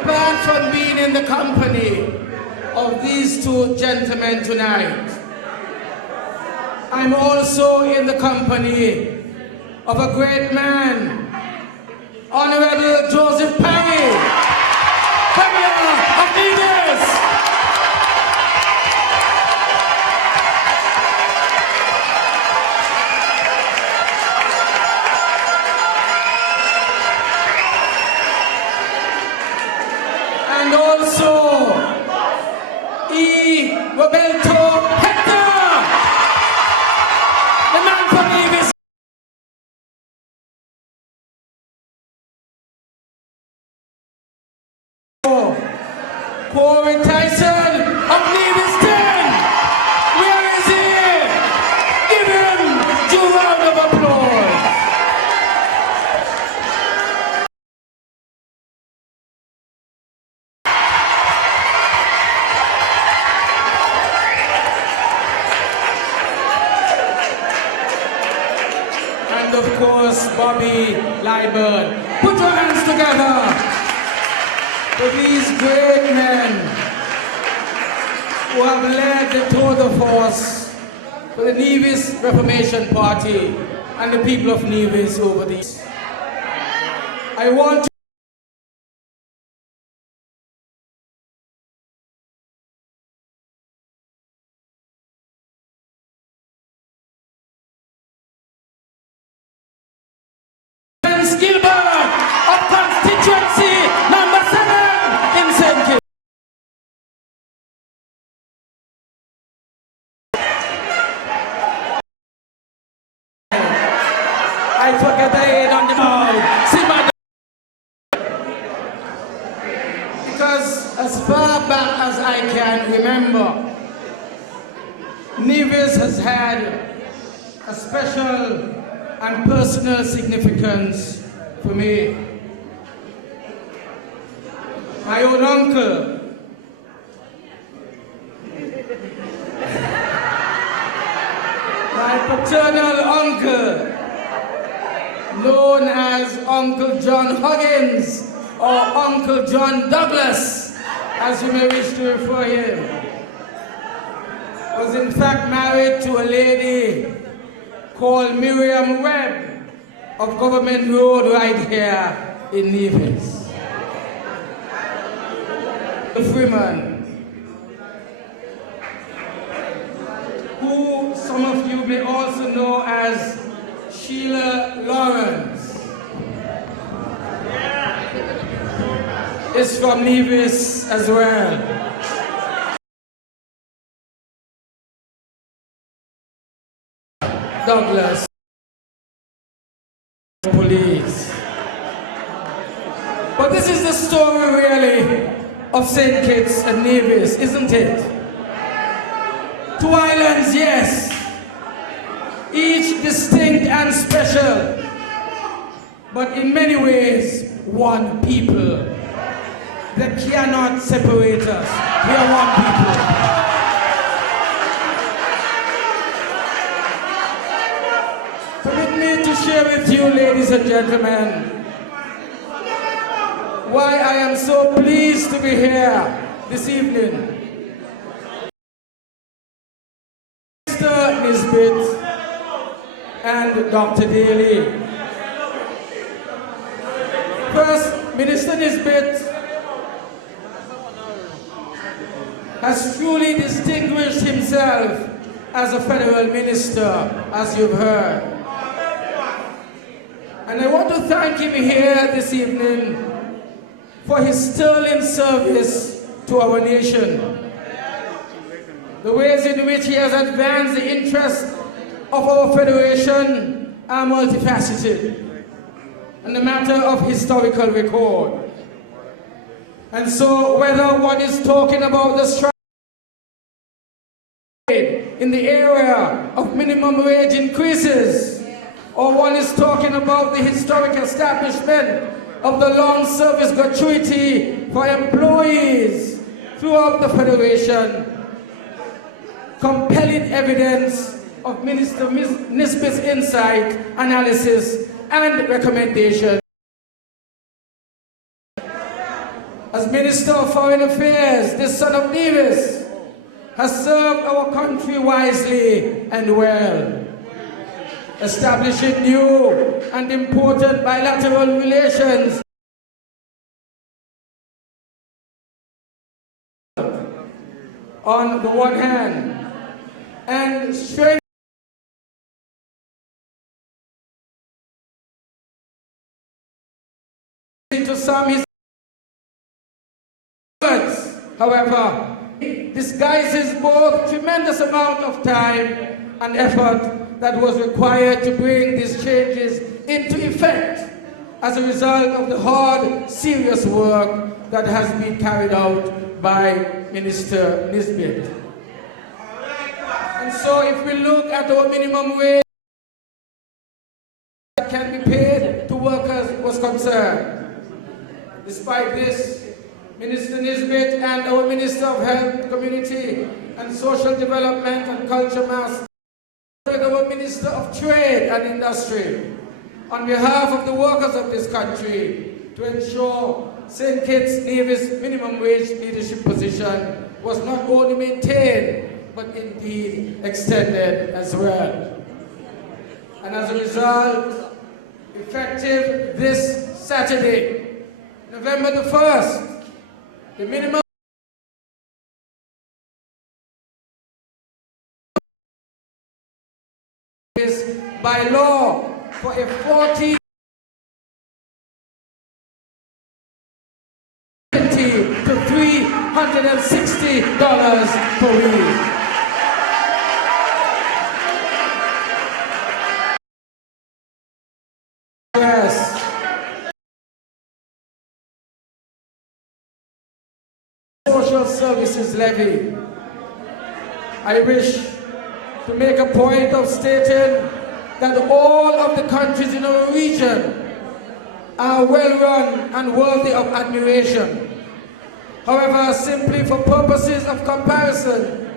Apart from being in the company of these two gentlemen tonight, I'm also in the company of a great man, Honorable Joseph Perry, Premier of Nevis. And also, Roberto Hector, the man from Nevis. Corey Tyson of Nevis 10. Where is he? Give him a round of applause. And of course, Bobby Liburn. Put your hands together for these great men who have led the tour de force for the Nevis Reformation Party and the people of Nevis over these. I want to I forget the head on the mouth. See my because as far back as I can remember, Nevis has had a special and personal significance for me. My own uncle, my paternal uncle, known as Uncle John Huggins or Uncle John Douglas, as you may wish to refer him, was in fact married to a lady called Miriam Webb of Government Road right here in Nevis. The Freeman, who some of you may also know as Sheila Lawrence, is from Nevis as well. Douglas, police. But this is the story really of St. Kitts and Nevis, isn't it? Two islands, yes, each distinct and special, but in many ways, one people. They cannot separate us. We are one people. Permit me to share with you, ladies and gentlemen, why I am so pleased to be here this evening. Mr. Nisbet and Dr. Daly. First, Minister Nisbet has truly distinguished himself as a federal minister, as you've heard. And I want to thank him here this evening for his sterling service to our nation. The ways in which he has advanced the interests of our federation are multifaceted, and a matter of historical record. And so whether one is talking about the strike in the area of minimum wage increases, or one is talking about the historic establishment of the long service gratuity for employees throughout the Federation, compelling evidence of Minister Nisbet's insight, analysis, and recommendation. As Minister of Foreign Affairs, this son of Nevis has served our country wisely and well, establishing new and important bilateral relations on the one hand, and strengthening to some his words, however, disguises both tremendous amount of time and effort that was required to bring these changes into effect as a result of the hard, serious work that has been carried out by Minister Nisbet. And so if we look at our minimum wage that can be paid to workers was concerned. Despite this, Minister Nisbet and our Minister of Health, Community and Social Development and Culture Master, with our Minister of Trade and Industry, on behalf of the workers of this country, to ensure St. Kitts-Nevis minimum wage leadership position was not only maintained, but indeed extended as well. And as a result, effective this Saturday, November the 1st, the minimum is by law for a 40 to $360 per week. social services levy. I wish to make a point of stating that all of the countries in our region are well run and worthy of admiration. However, simply for purposes of comparison,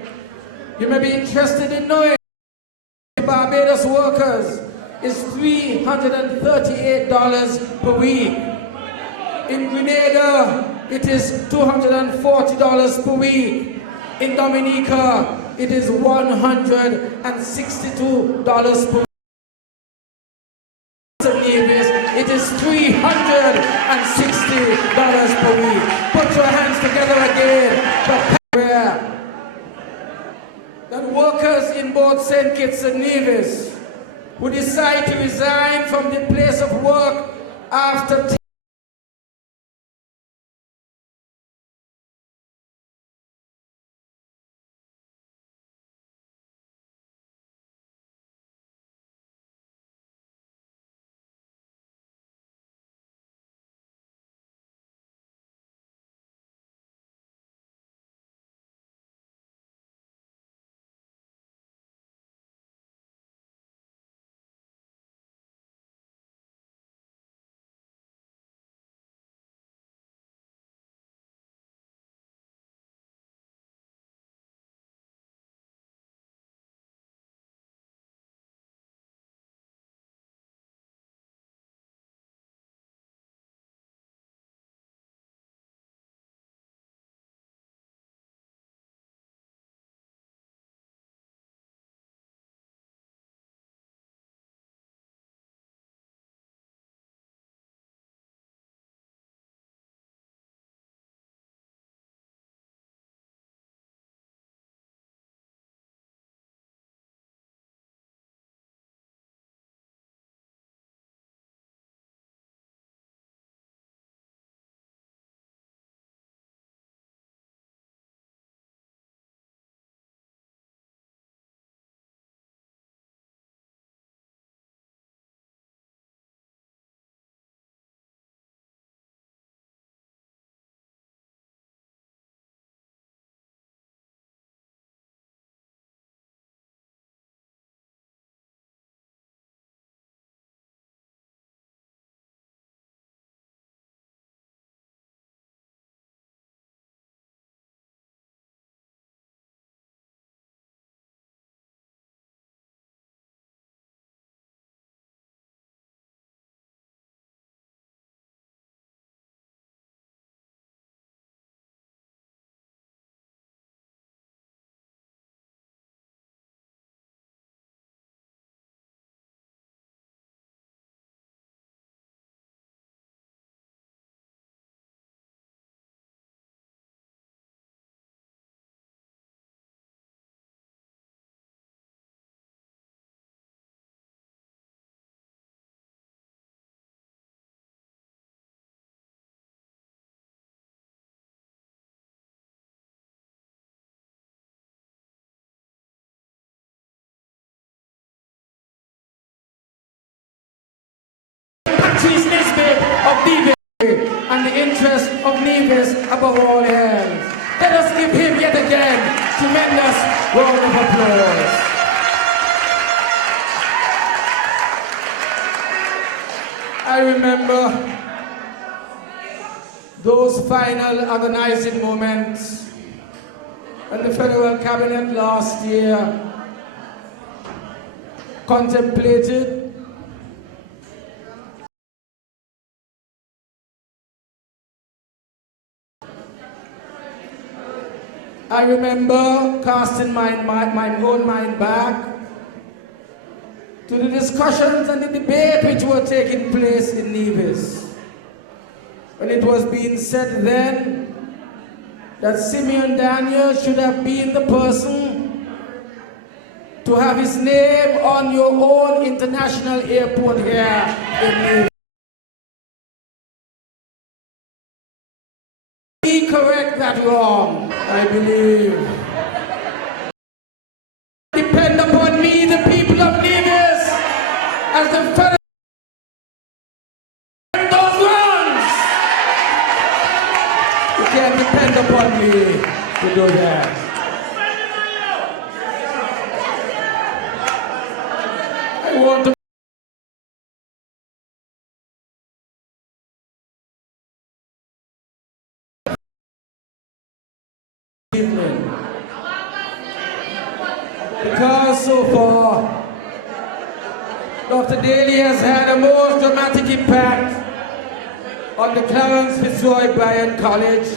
you may be interested in knowing Barbados workers is $338 per week. In Grenada, it is $240 per week. In Dominica, it is $162 per week. Kitts-Nevis, it is $360 per week. Put your hands together again. That workers in both St. Kitts and Nevis who decide to resign from the place of work after Kitts-Nevis of Nevis and the interest of Nevis above all else. Let us give him yet again tremendous round of applause. I remember those final agonizing moments when the federal cabinet last year contemplated I remember casting my own mind back to the discussions and the debate which were taking place in Nevis. When it was being said then that Simeon Daniel should have been the person to have his name on your own international airport here in Nevis. Correct that wrong, I believe. Depend upon me, the people of Nevis, as the federal those wrongs. You can't depend depend upon me to do that. I want to evening. Because so far, Dr. Daly has had a most dramatic impact on the Clarence Fitzroy Bryan College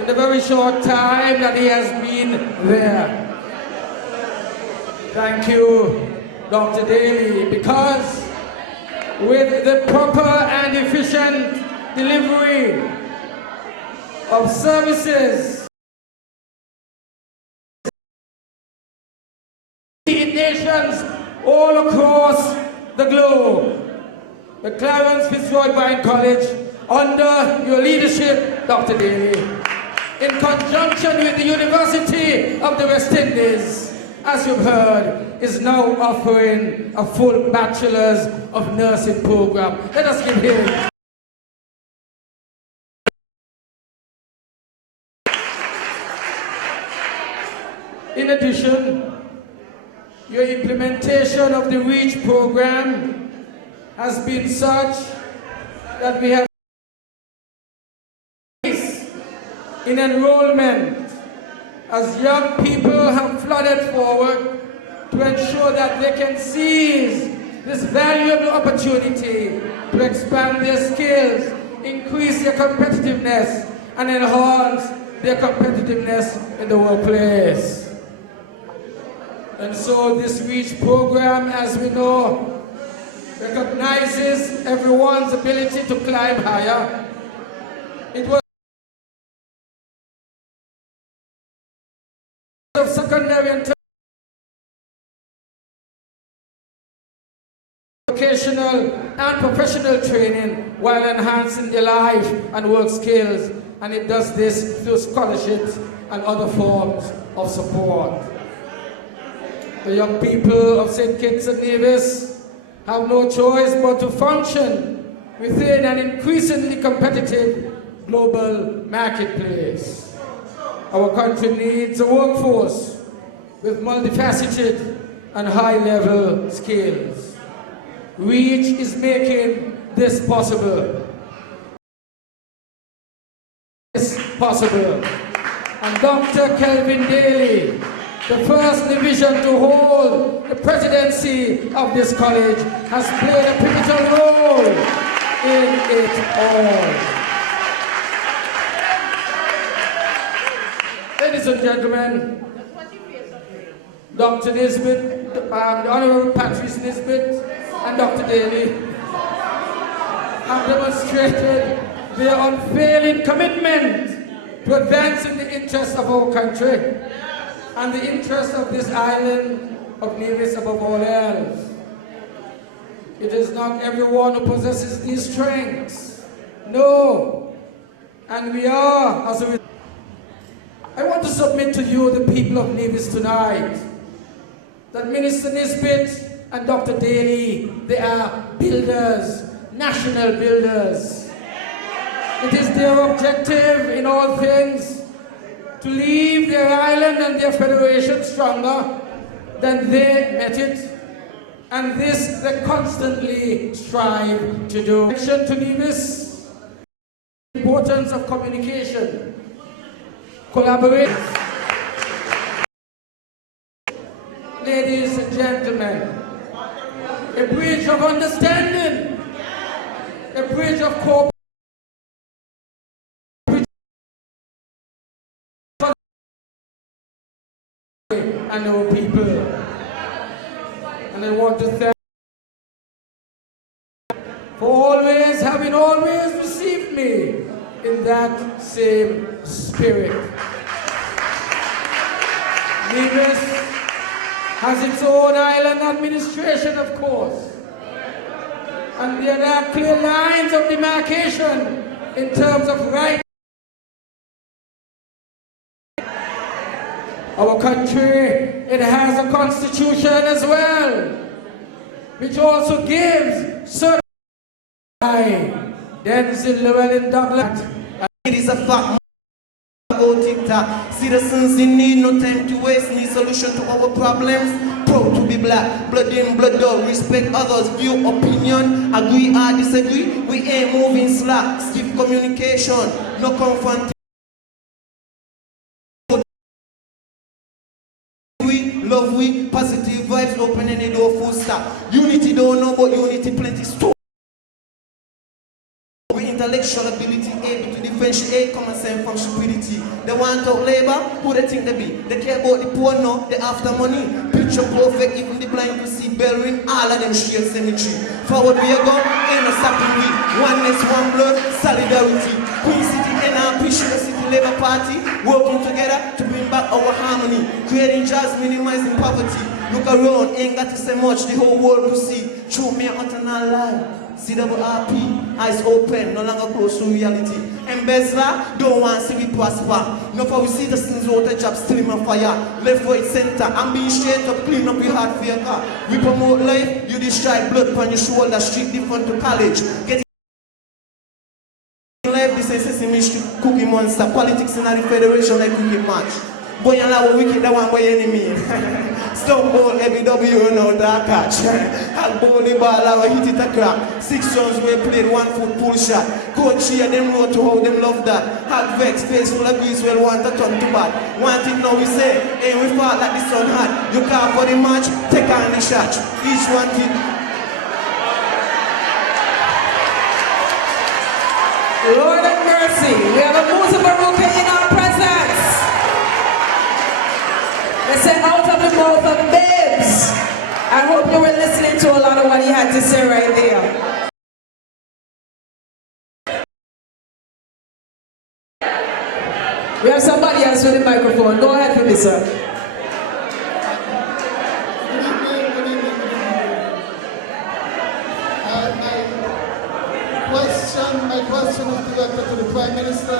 in the very short time that he has been there. Thank you, Dr. Daly, because with the proper and efficient delivery of services in nations all across the globe, the Clarence Fitzroy Bryan College, under your leadership, Dr. Daly, in conjunction with the University of the West Indies, as you've heard, is now offering a full Bachelor's of Nursing program. Let us give him. In addition, your implementation of the REACH program has been such that we have in enrollment as young people have flooded forward to ensure that they can seize this valuable opportunity to expand their skills, increase their competitiveness, and enhance their competitiveness in the workplace. And so this REACH program, as we know, recognizes everyone's ability to climb higher. It was of secondary and vocational and professional training while enhancing their life and work skills, and it does this through scholarships and other forms of support. The young people of St. Kitts-Nevis have no choice but to function within an increasingly competitive global marketplace. Our country needs a workforce with multifaceted and high-level skills. REACH is making this possible. And Dr. Kelvin Daly, the first division to hold the presidency of this college, has played a pivotal role in it all. Ladies and gentlemen, Dr. Nisbet, the Honorable Patrice Nisbet, and Dr. Daly have demonstrated their unfailing commitment to advancing the interests of our country and the interests of this island of Nevis above all else. It is not everyone who possesses these strengths. No. And we are, as a result. I want to submit to you, the people of Nevis, tonight, that Minister Nisbet and Dr. Daly, they are builders, national builders. It is their objective in all things to leave their island and their federation stronger than they met it. And this they constantly strive to do. To Nevis, the importance of communication, collaboration. Ladies and gentlemen, a bridge of understanding, a bridge of cooperation, and our people. And I want to thank for always having always received me in that same spirit. Nevis has its own island administration, of course. And there are clear lines of demarcation in terms of rights. Our country, it has a constitution as well, which also gives certain rights. Denzil Llewellyn Douglas. It is a fact. about TikTok. Citizens in need, no time to waste, need solution to our problems. Proud to be black, blood in, blood out, respect others, view, opinion, agree or disagree. We ain't moving slack, stiff communication, no confrontation. Love we, positive vibes, open any door, full stop. Unity don't know, but unity plenty store. Intellectual ability, able to differentiate common sense from stupidity. They want out labor, who they think they be? They care about the poor, no, they after money. Picture perfect, even the blind to see bell ring, all of them share symmetry. Forward we go, ain't no stopping we. Oneness, one blood, solidarity. Queen City, NRP, Sugar City Labour Party, working together to bring back our harmony. Creating jobs, minimizing poverty. Look around, ain't got to say much, the whole world to see. True, me out and not lie. CWRP, eyes open, no longer close to reality. Embezzler, don't want to see we prosper. No for we see the things out the job still in my fire. Left, right, center, I'm being straight up, clean up your heart for your car. We promote life, you destroy blood on your shoulder, street different to college. Get life, this is Sesame Street cookie monster. Politics in the federation like cookie match. Boy, you know wicked, that one boy enemy. Stone ball, every W, you know, that catch. Hag ball, the ball, I hit it a crack. 6 rounds we played, 1 foot pull shot. Coach here, them road to how them love that. Hag vex, face full of grease, well, want to turn to bad. Want it now, we say, hey, we fall like the sun hot. You call for the match, take on the shot. Each want it. Lord have mercy, we have a Musa Baruch in our presence. They said out of the mouth of babes. I hope you were listening to a lot of what he had to say right there. We have somebody else with the microphone. Go ahead, please, sir. My question is directed to the Prime Minister.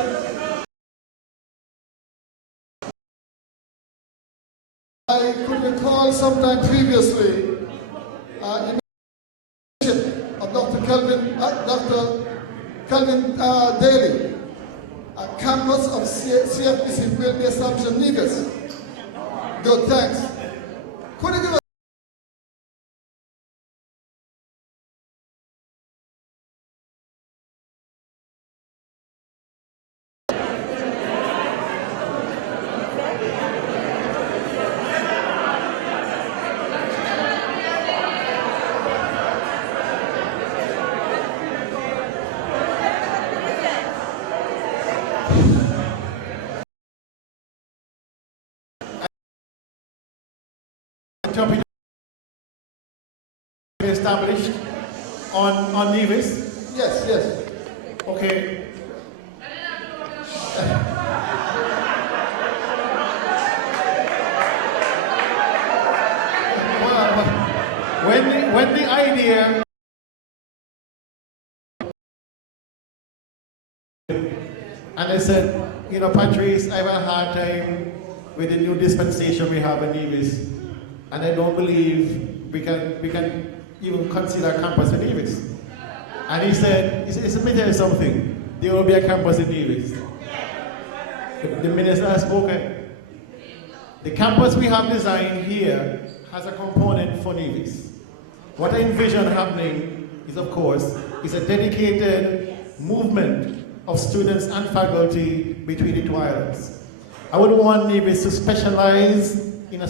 I could recall sometime previously in the of Dr. Kelvin Daly, a campus of CFPC will be established in Nevis. Good, thanks. Could you give us established on Nevis? Yes, yes. Okay. When the idea and I said, you know, Patrice, I have a hard time with the new dispensation we have in Nevis, and I don't believe we can even consider a campus in Nevis. And he said, let me tell you something, there will be a campus in Nevis. The minister has spoken. The campus we have designed here has a component for Nevis. What I envision happening is, of course, is a dedicated movement of students and faculty between the two islands. I would want Nevis to specialize in a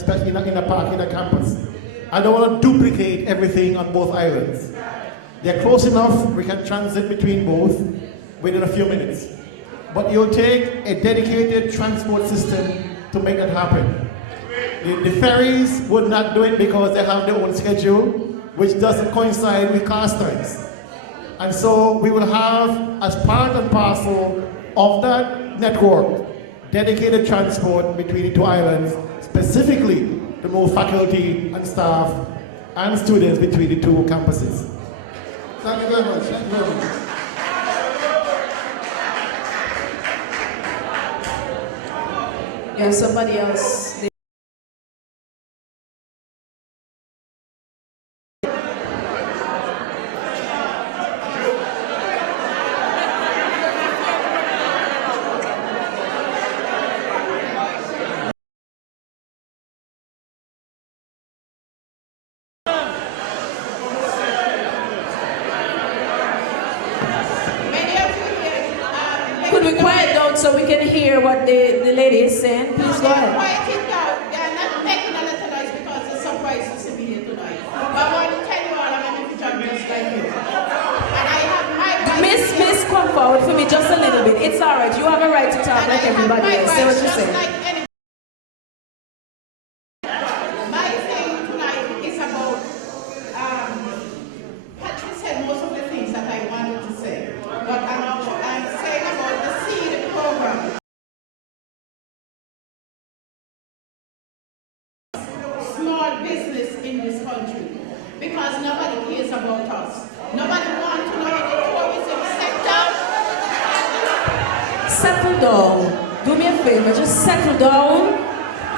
park in a campus. I don't want to duplicate everything on both islands. They're close enough, we can transit between both within a few minutes. But you'll take a dedicated transport system to make that happen. The ferries would not do it because they have their own schedule, which doesn't coincide with class times. And so we will have, as part and parcel of that network, dedicated transport between the two islands, specifically to move faculty and staff and students between the two campuses. Thank you very much. Thank you very much. You have somebody else. Could we quiet down so we can hear what the lady is saying? Please go ahead. Quiet it down. They are not making a lot of noise because it's a surprise to see me here tonight. But I want to tell you all I'm an individual just like you. And I have my right. Miss, come forward for me just a little bit. It's all right. You have a right to talk like everybody else. Say what you say. My thing tonight is about, Patrick said most of the things that I wanted to say. But I'm saying about the seed program. Small business in this country. Because nobody cares about us. Nobody wants to know the tourism sector. Settle down. Do me a favor. Just settle down.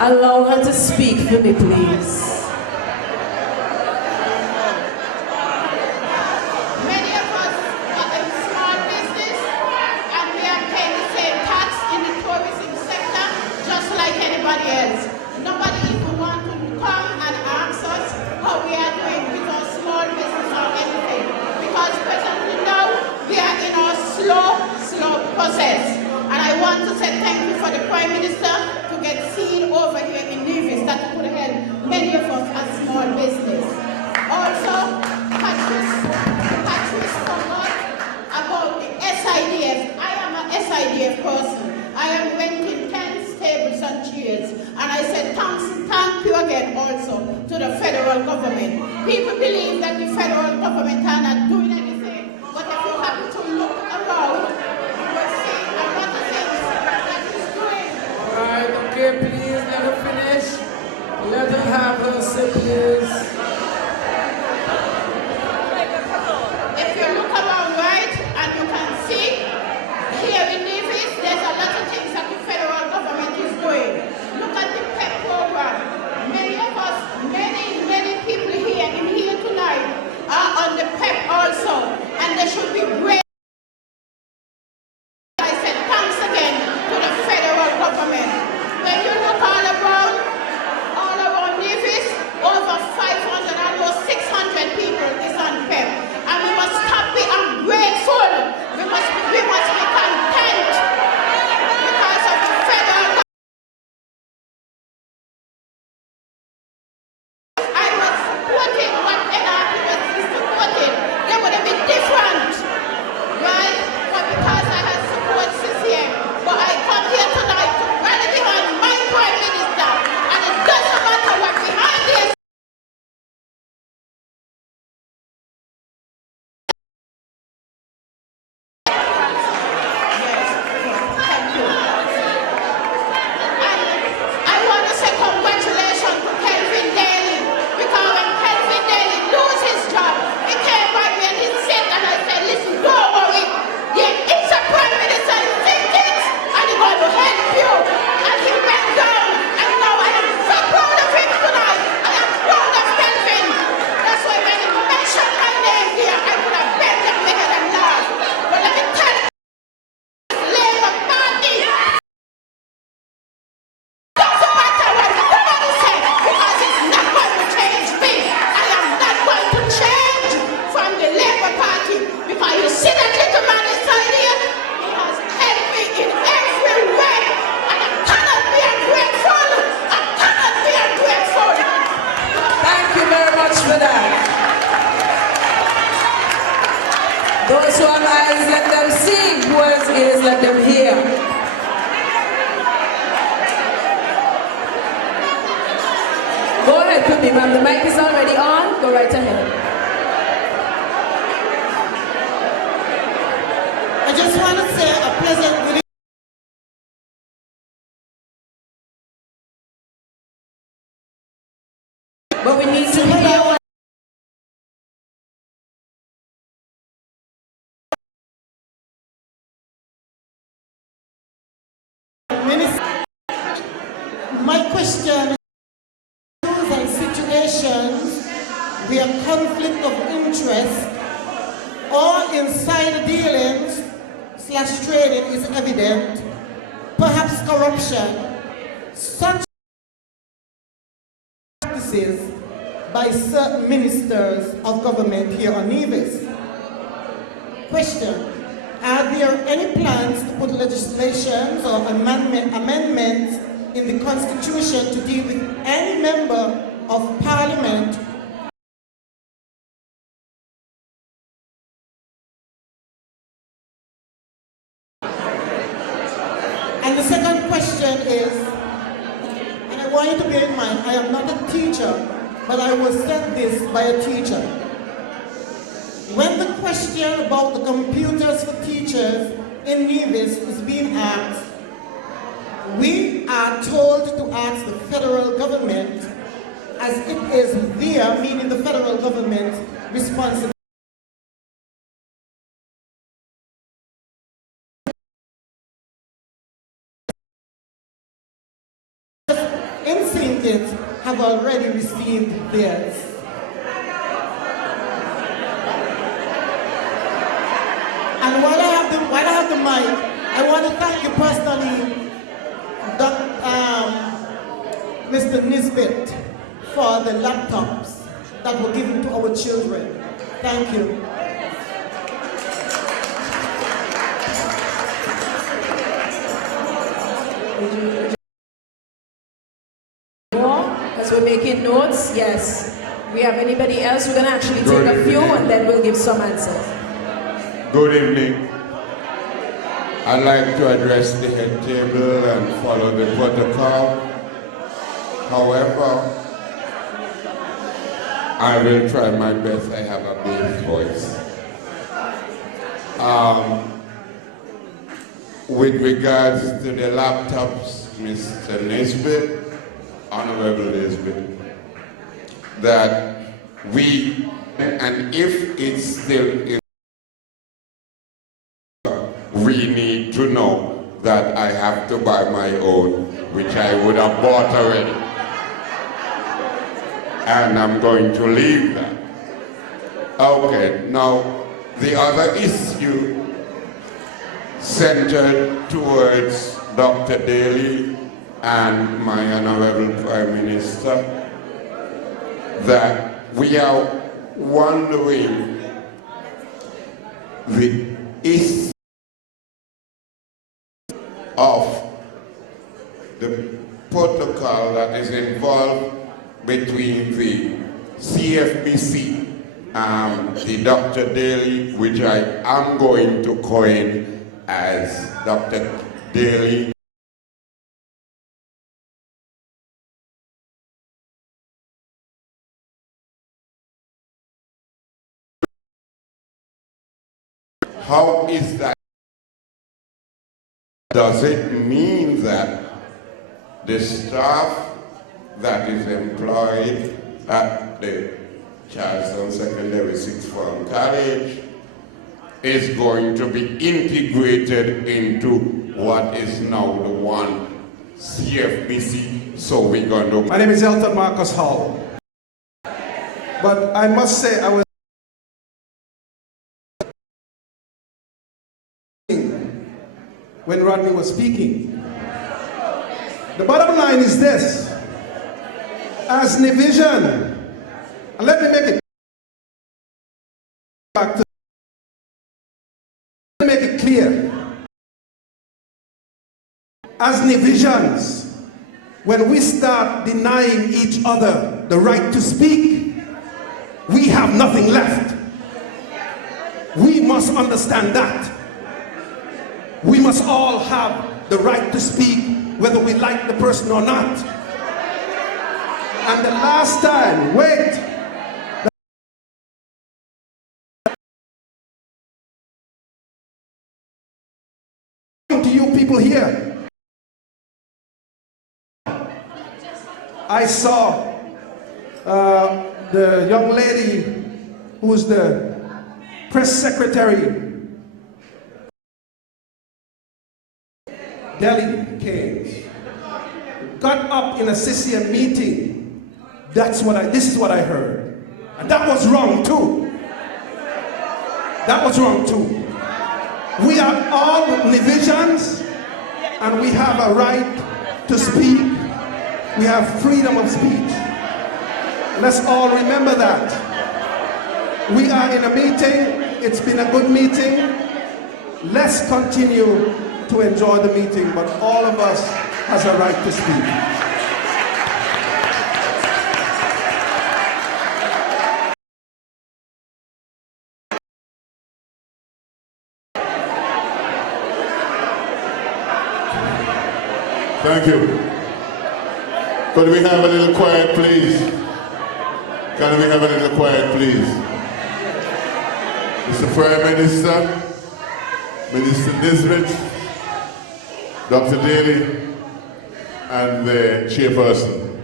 Allow her to speak for me, please. Many of us are in small business and we are paying the same tax in the tourism sector just like anybody else. Nobody even wants to come and ask us how we are doing with our small business or anything. Because presently now we are in our slow process. And I want to say thank you for the Prime Minister to get seen over here in Nevis that could help many of us as small business. Also, Patrice forgot about the SIDF. I am an SIDF person. I am renting 10 tables and chairs. And I said thank you again also to the federal government. People believe that the federal government are not doing anything. But if you happen to look around, you will see a lot of things that he's doing. Alright, okay, please let her finish. Let her have her say, please. If you look around right and you can see, here in Nevis, there's a lot of things that the federal government is doing. Look at the PEP program. Many of us, many people here in here tonight are on the PEP also, and they should be great. I said thanks again to the federal government. When you look all around Nevis, over 500, almost 600 people is on PEP. And we must stop being ungrateful. We must be content because of the federal government. I was supporting what NRP was supporting. They would have been different, right? But because I had support CCM, but I come here tonight to rally behind my Prime Minister, and it doesn't matter what behind this. I want to say congratulations to Kelvin Daly, because when Kelvin Daly lose his job, he came back and he said, and I said, listen, don't worry. Yeah, it's a Prime Minister in 50s, and he's going to help you. And he went down, and now I am so proud of him tonight. I am proud of Kelvin. That's why when he mentioned my name here, I could have bent them together and laughed. But let me tell you, Labour Party. Doesn't matter what anybody says, because it's not going to change me. I am not going to change from the Labour Party, because you see that little man inside here, he has helped me in every way, and I cannot be ungrateful. I cannot be ungrateful. Thank you very much for that. Those who have eyes, let them see. Who has ears, let them hear. Go ahead, Pippi, ma'am. The mic is already on. Go right ahead. I just want to say a pleasant good evening. But we need to hear what Minister, my question is and situations where conflict of interest or insider dealings / trading is evident, perhaps corruption, such practices by certain ministers of government here on Nevis. Question. Are there any plans to put legislation or amendments in the Constitution to deal with any member of Parliament And the second question is, and I want you to bear in mind, I am not a teacher, but I was sent this by a teacher. When the question about the computers for teachers in Nevis is being asked, we are told to ask the federal government, as it is their, meaning the federal government, responsibility. In St. Kitts have already received theirs. And while I have the mic, I want to thank you personally, Mr. Nisbet, for the laptops that were given to our children. Thank you. As we're making notes, yes. We have anybody else? We're going to actually take a few and then we'll give some answers. Good evening. I'd like to address the head table and follow the protocol. However, I will try my best. I have a bass voice. With regards to the laptops, Mr. Nisbet, Honorable Nisbet, that we, and if it's still in, we need to know that I have to buy my own, which I would have bought already. And I'm going to leave that. Okay, now the other issue centered towards Dr. Daly and my Honorable Prime Minister, that we are wondering the issue of the protocol that is involved between the CFBC and the Dr. Daly, which I am going to coin as Dr. Daly. How is that? Does it mean that the staff that is employed at the Charleston Secondary Sixth Form College is going to be integrated into what is now the one CFBC? So we're going to... My name is Elton Marcus Hall. But I must say I was when Rodney was speaking. The bottom line is this. As Nevision, and let me make it back to make it clear. As Nevisions, when we start denying each other the right to speak, we have nothing left. We must understand that. We must all have the right to speak, whether we like the person or not. And the last time, to you people here, I saw the young lady who was the press secretary, Delhi Kings, got up in a CCM meeting. This is what I heard. And that was wrong too. That was wrong too. We are all Nevisions and we have a right to speak. We have freedom of speech. Let's all remember that. We are in a meeting it's been a good meeting. Let's continue to enjoy the meeting, but all of us has a right to speak. Thank you. Could we have a little quiet, please? Can we have a little quiet, please? Mr. Prime Minister, Minister Nisbet, Dr. Daly, and the chairperson.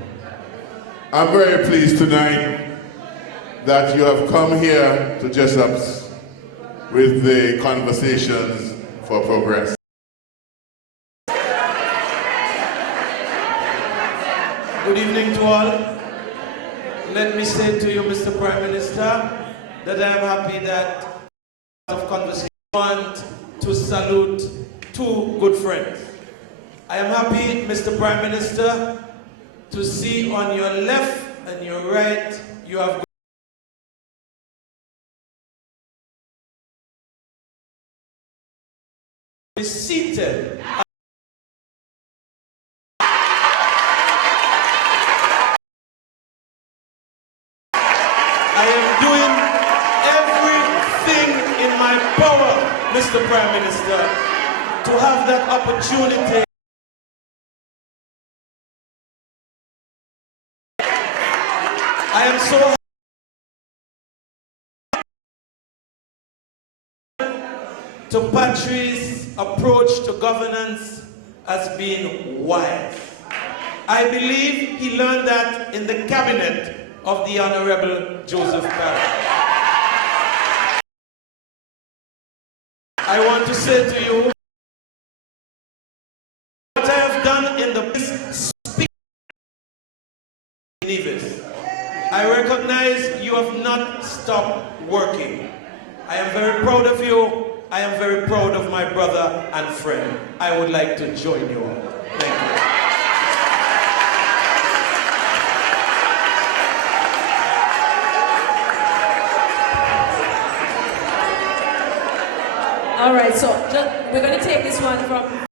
I'm very pleased tonight that you have come here to Jessup's with the Conversations for Progress. Good evening to all. Let me say to you, Mr. Prime Minister, that I am happy that of conversation I want to salute two good friends. I am happy, Mr. Prime Minister, to see on your left and your right you have be seated. I am doing everything in my power, Mr. Prime Minister, to have that opportunity. I am so happy to Patrick's approach to governance has been wise. I believe he learned that in the cabinet of the Honorable Joseph Clarence. I want to say to you, what I have done in the speak Nevis. I recognize you have not stopped working. I am very proud of you. I am very proud of my brother and friend. I would like to join you all. Thank you. All right, so we're going to take this one from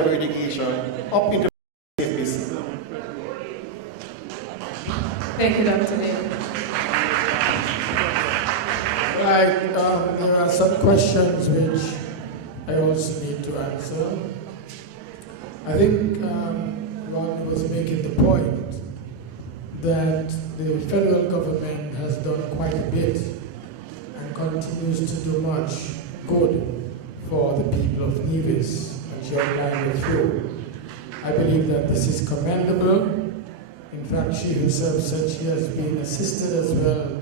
education up into Kitts-Nevis. Thank you, Dr. David. Right, there are some questions which I also need to answer. I think Ron was making the point that the federal government has done quite a bit and continues to do much good for the people of Nevis, and she outlined it through. I believe that this is commendable. In fact, she herself said she has been assisted as well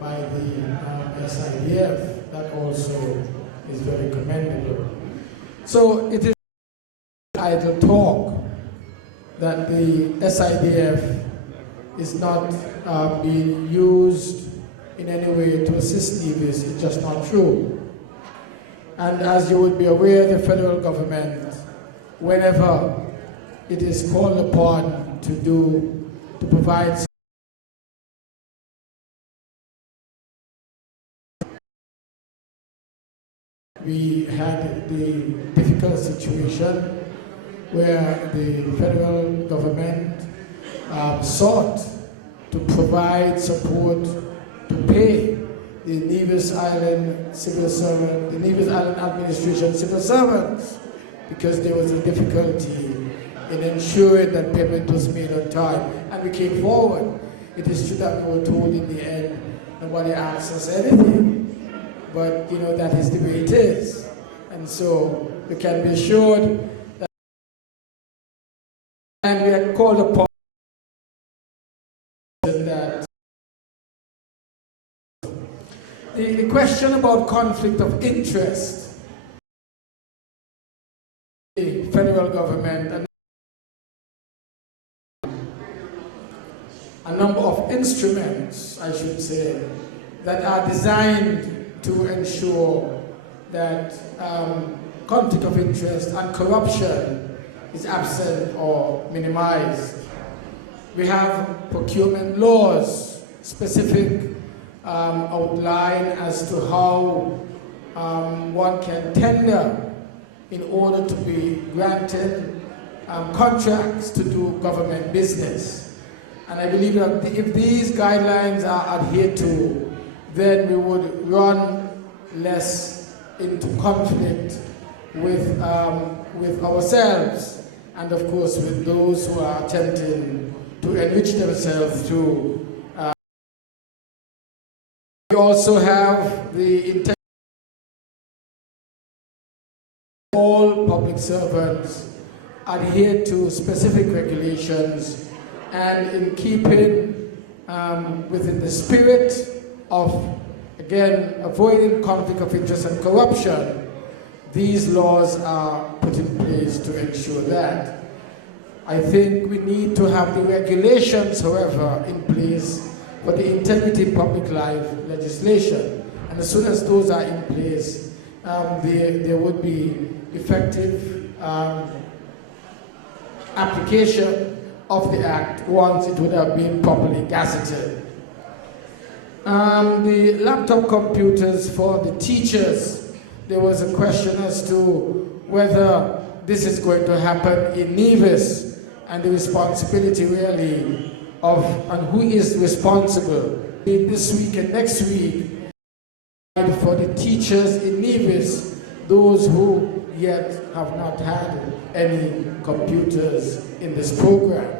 by the SIDF. That also is very commendable. So it is idle talk that the SIDF is not being used in any way to assist Nevis. It's just not true. And as you would be aware, the federal government, whenever it is called upon to provide we had the difficult situation where the federal government sought to provide support to pay the Nevis Island civil servant, the Nevis Island administration civil servants, because there was a difficulty in ensuring that payment was made on time. And we came forward. It is true that we were told in the end, nobody asked us anything. But you know, that is the way it is. And so we can be assured that and we are called upon that the question about conflict of interest, the federal government and a number of instruments, I should say, that are designed to ensure that conflict of interest and corruption is absent or minimized. We have procurement laws, specific outline as to how one can tender in order to be granted contracts to do government business. And I believe that if these guidelines are adhered to, then we would run less into conflict with ourselves and of course with those who are attempting to enrich themselves through. We also have the intent all public servants adhere to specific regulations and in keeping within the spirit of, again, avoiding conflict of interest and corruption. These laws are put in place to ensure that. I think we need to have the regulations, however, in place for the integrity in public life legislation. And as soon as those are in place, there would be effective application of the Act once it would have been properly gazetted. The laptop computers for the teachers, there was a question as to whether this is going to happen in Nevis and the responsibility really of, and who is responsible this week and next week for the teachers in Nevis, those who yet have not had any computers in this program.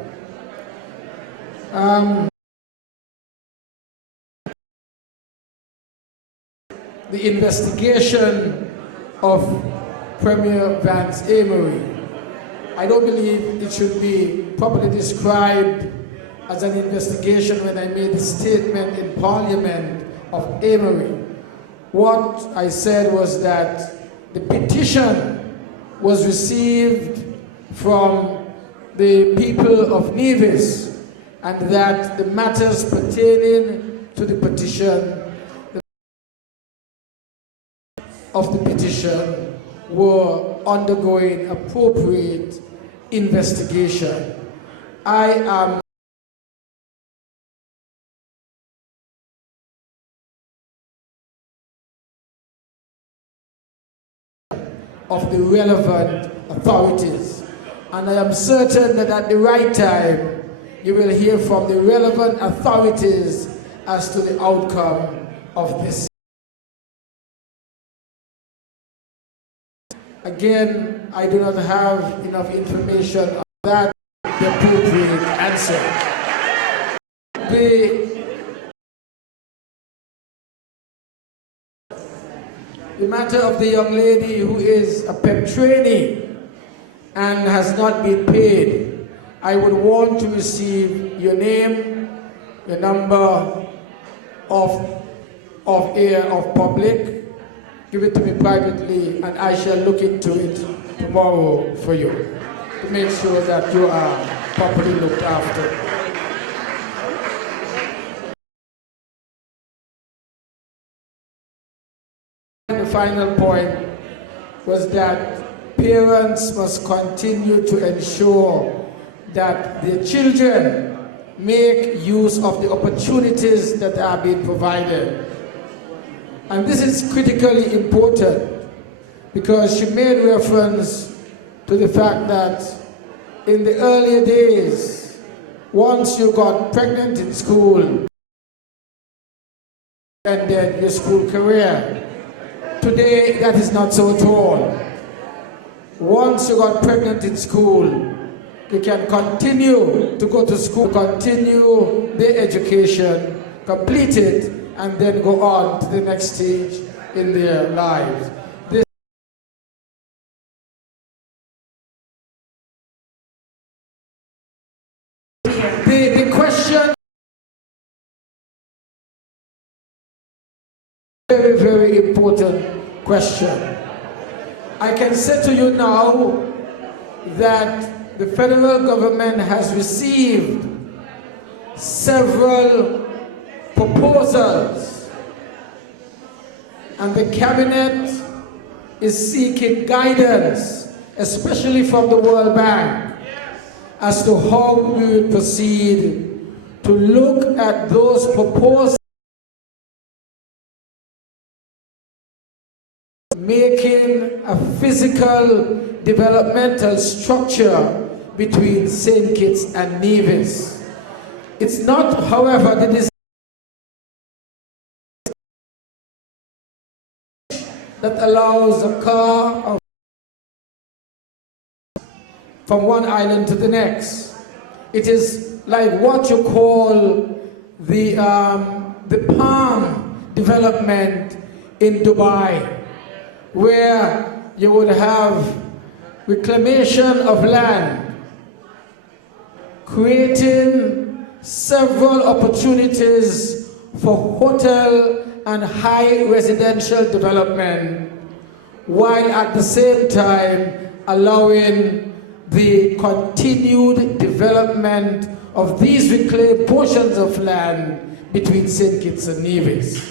The investigation of Premier Vance Amory, I don't believe it should be properly described as an investigation when I made the statement in Parliament of Amory. What I said was that the petition was received from the people of Nevis and that the matters pertaining to the petition were undergoing appropriate investigation. I am of the relevant authorities. And I am certain that at the right time, you will hear from the relevant authorities as to the outcome of this. Again, I do not have enough information on that, the appropriate answer. The matter of the young lady who is a PEP trainee and has not been paid, I would want to receive your name, your number of public. Give it to me privately, and I shall look into it tomorrow for you to make sure that you are properly looked after. The final point was that parents must continue to ensure that their children make use of the opportunities that are being provided. And this is critically important because she made reference to the fact that in the earlier days, once you got pregnant in school, ended your school career. Today, that is not so at all. Once you got pregnant in school, you can continue to go to school, continue their education, complete it, and then go on to the next stage in their lives. The question, very, very important question. I can say to you now that the federal government has received several proposals, and the cabinet is seeking guidance, especially from the World Bank, as to how we will proceed to look at those proposals, making a physical developmental structure between St. Kitts and Nevis. It's not, however, the design that allows a car from one island to the next. It is like what you call the palm development in Dubai, where you would have reclamation of land, creating several opportunities for hotel and high residential development, while at the same time allowing the continued development of these reclaimed portions of land between St. Kitts and Nevis.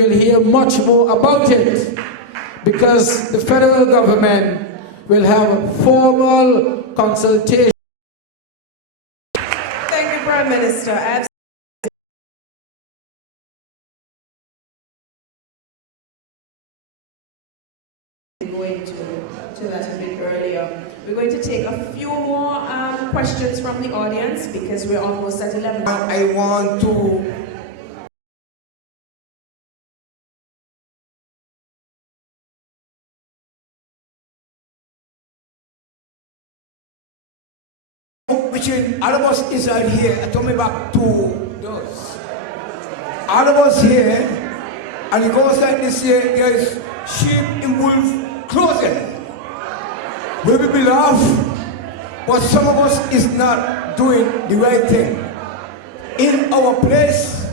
You'll hear much more about it because the federal government will have a formal consultation. Thank you, Prime Minister. Going to that a bit earlier. We're going to take a few more questions from the audience because we're almost at 11. I want to between all of us inside here, I told me back to those. All of us here, and it goes like this here, there is sheep in wolf clothing. We will be laugh, but some of us is not doing the right thing. In our place,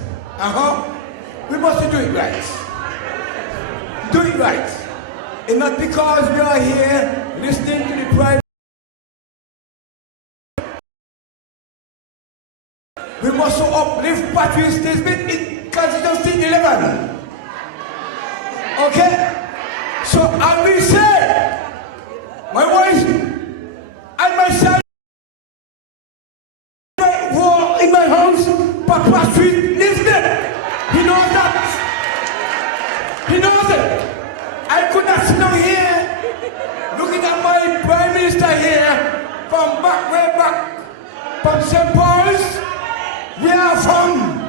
we must do it right. Do it right. And not because we are here listening to the private. We must uplift Patrice Nisbet in Constitution 11. Okay? So I will say, my wife and my son, in my house, Patrice Nisbet. He knows that. I could not sit down here looking at my Prime Minister here from way back from St. Paul's. We are from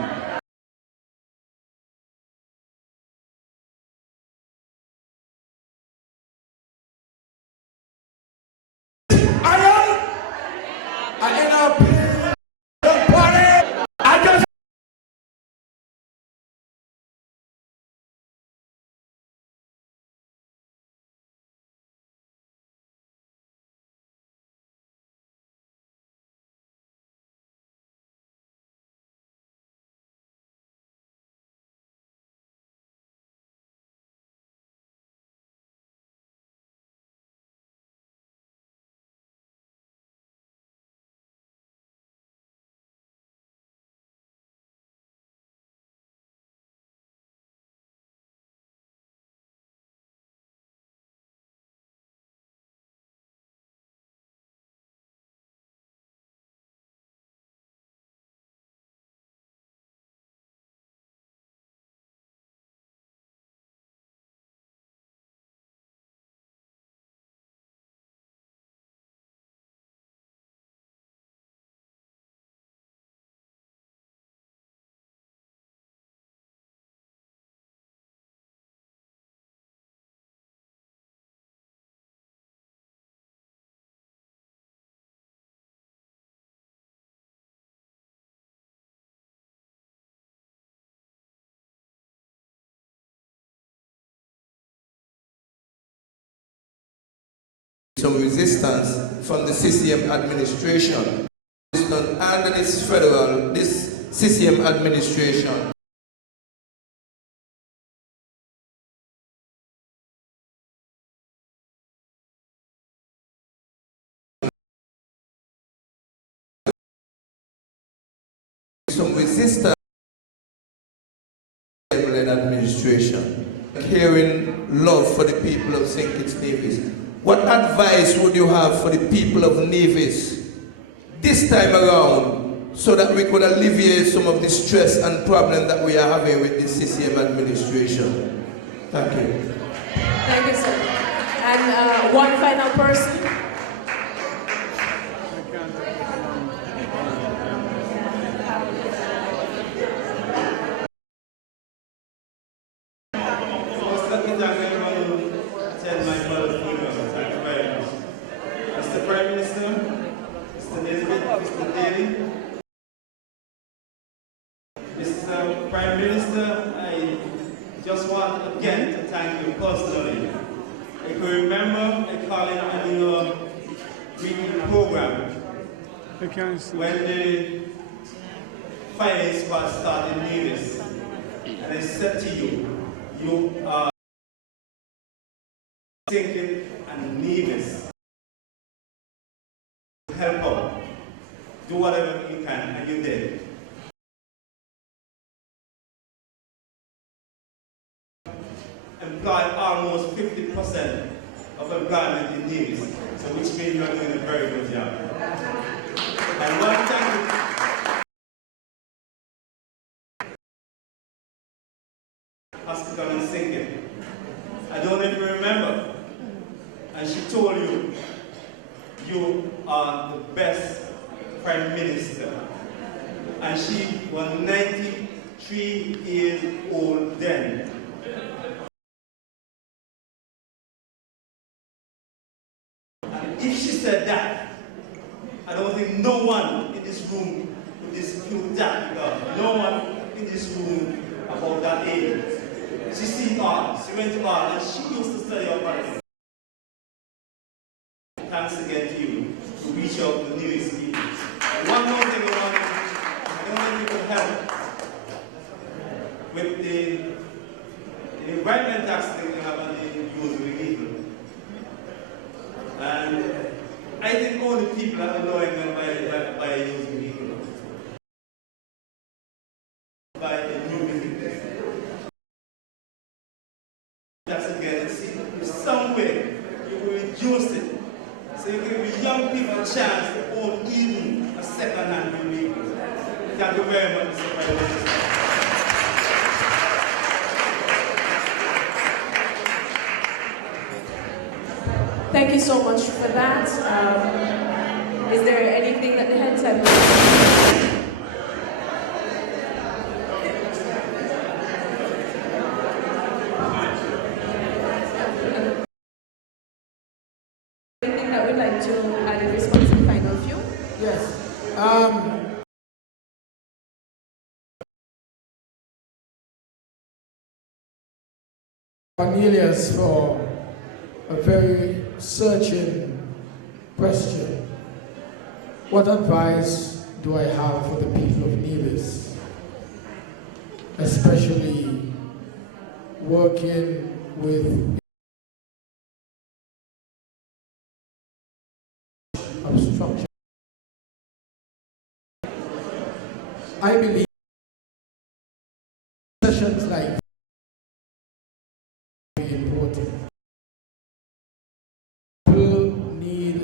some resistance from the CCM administration. Under this CCM administration, some resistance administration, caring love for the people of St. Kitts-Nevis. What advice would you have for the people of Nevis this time around so that we could alleviate some of the stress and problem that we are having with the CCM administration? Thank you. Thank you, sir. And one final person. Mr. Prime Minister, I just want again to thank you personally. I can remember I calling on your reading program when the fire squad started in Nevis. And I said to you, you are thinking and Nevis. Help out. Do whatever you can, and you did. Employ almost 50% of employment in Nevis, so which means you are doing a very good job. And one thing, hospital in sinking. I don't know if you remember, and she told you, you are the best Prime Minister. And she was 93 years old then. And if she said that, I don't think no one in this room would dispute that, because no one in this room about that age. She seen art, she went to art, and she used to study our politics. Thanks again to you to reach out to the newest people. One more thing I don't know if you can help with the environment tax thing they have on the use of the vehicle. And I think all the people are annoying them by using vehicle. By a new vehicle. That's again, in some way you will reduce it. So you give young people a chance to own even a second-hand vehicle. Thank you very much, Mr. Prime Minister. Thank you so much for that. Is there anything that the heads have? Anything that we'd like to add in response to the final few? Yes. Cornelius for a very searching question. What advice do I have for the people of Nevis, especially working with obstruction? I believe sessions like important. People need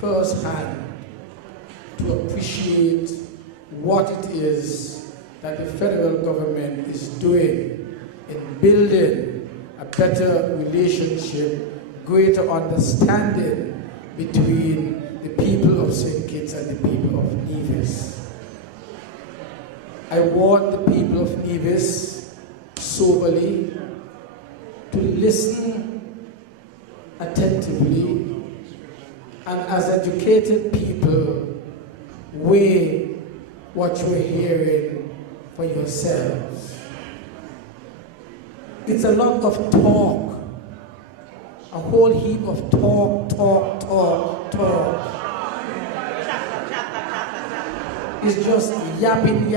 first-hand to appreciate what it is that the federal government is doing in building a better relationship, greater understanding between the people of St. Kitts and the people of Nevis. I want the people of Nevis soberly to listen attentively and as educated people weigh what you're hearing for yourselves. It's a lot of talk, a whole heap of talk. It's just yapping.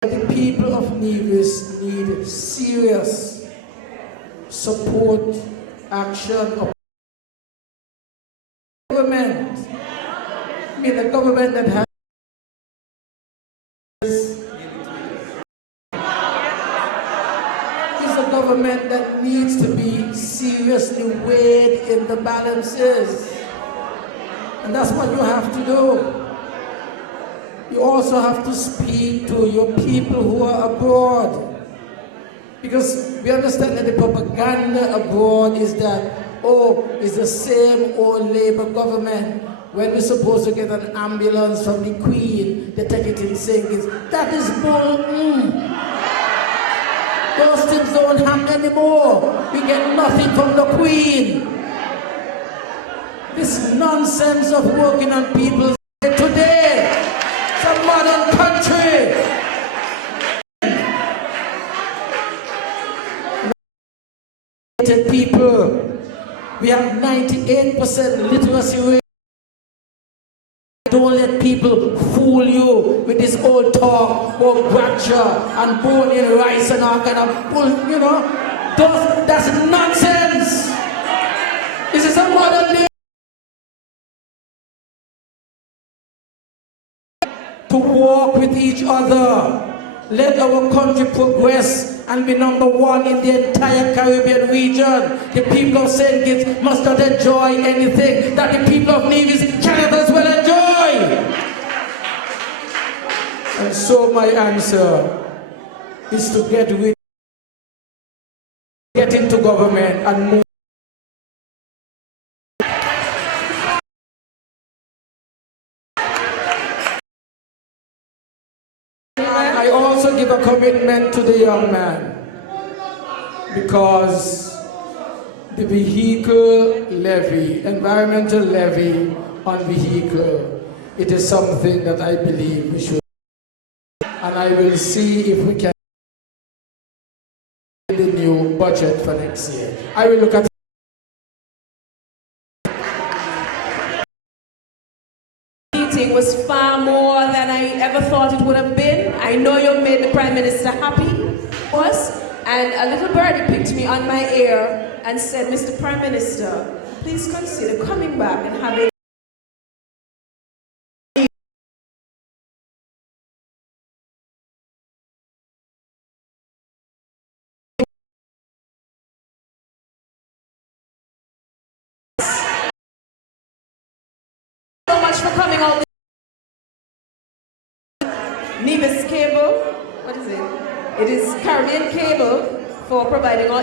The people of Nevis need serious support, action of government. I mean, the government that has is a government that needs to be seriously weighed in the balances. And that's what you have to do. You also have to speak to your people who are abroad. Because we understand that the propaganda abroad is that, it's the same old Labour government. When we're supposed to get an ambulance from the Queen, they take it in St. Kitts. That is bull. Those things don't happen anymore. We get nothing from the Queen. This nonsense of working on people today. It's a modern country. People, we have 98% literacy rate. Don't let people fool you with this old talk about fracture and bone in rice and all kind of bull, that's nonsense. This is a modern day. To walk with each other. Let our country progress and be number one in the entire Caribbean region. The people of St. Kitts must not enjoy anything that the people of Nevis cannot as well enjoy. And so my answer is to get into government and move. I also give a commitment to the young man, because the vehicle levy, environmental levy on vehicle, it is something that I believe we should, and I will see if we can the new budget for next year. I will look at was far more than I ever thought it would have been. I know you made the Prime Minister happy, and a little birdie picked me on my ear and said, Mr. Prime Minister, please consider coming back and having so much for coming out. Nevis Cable, what is it? It is Caribbean Cable for providing our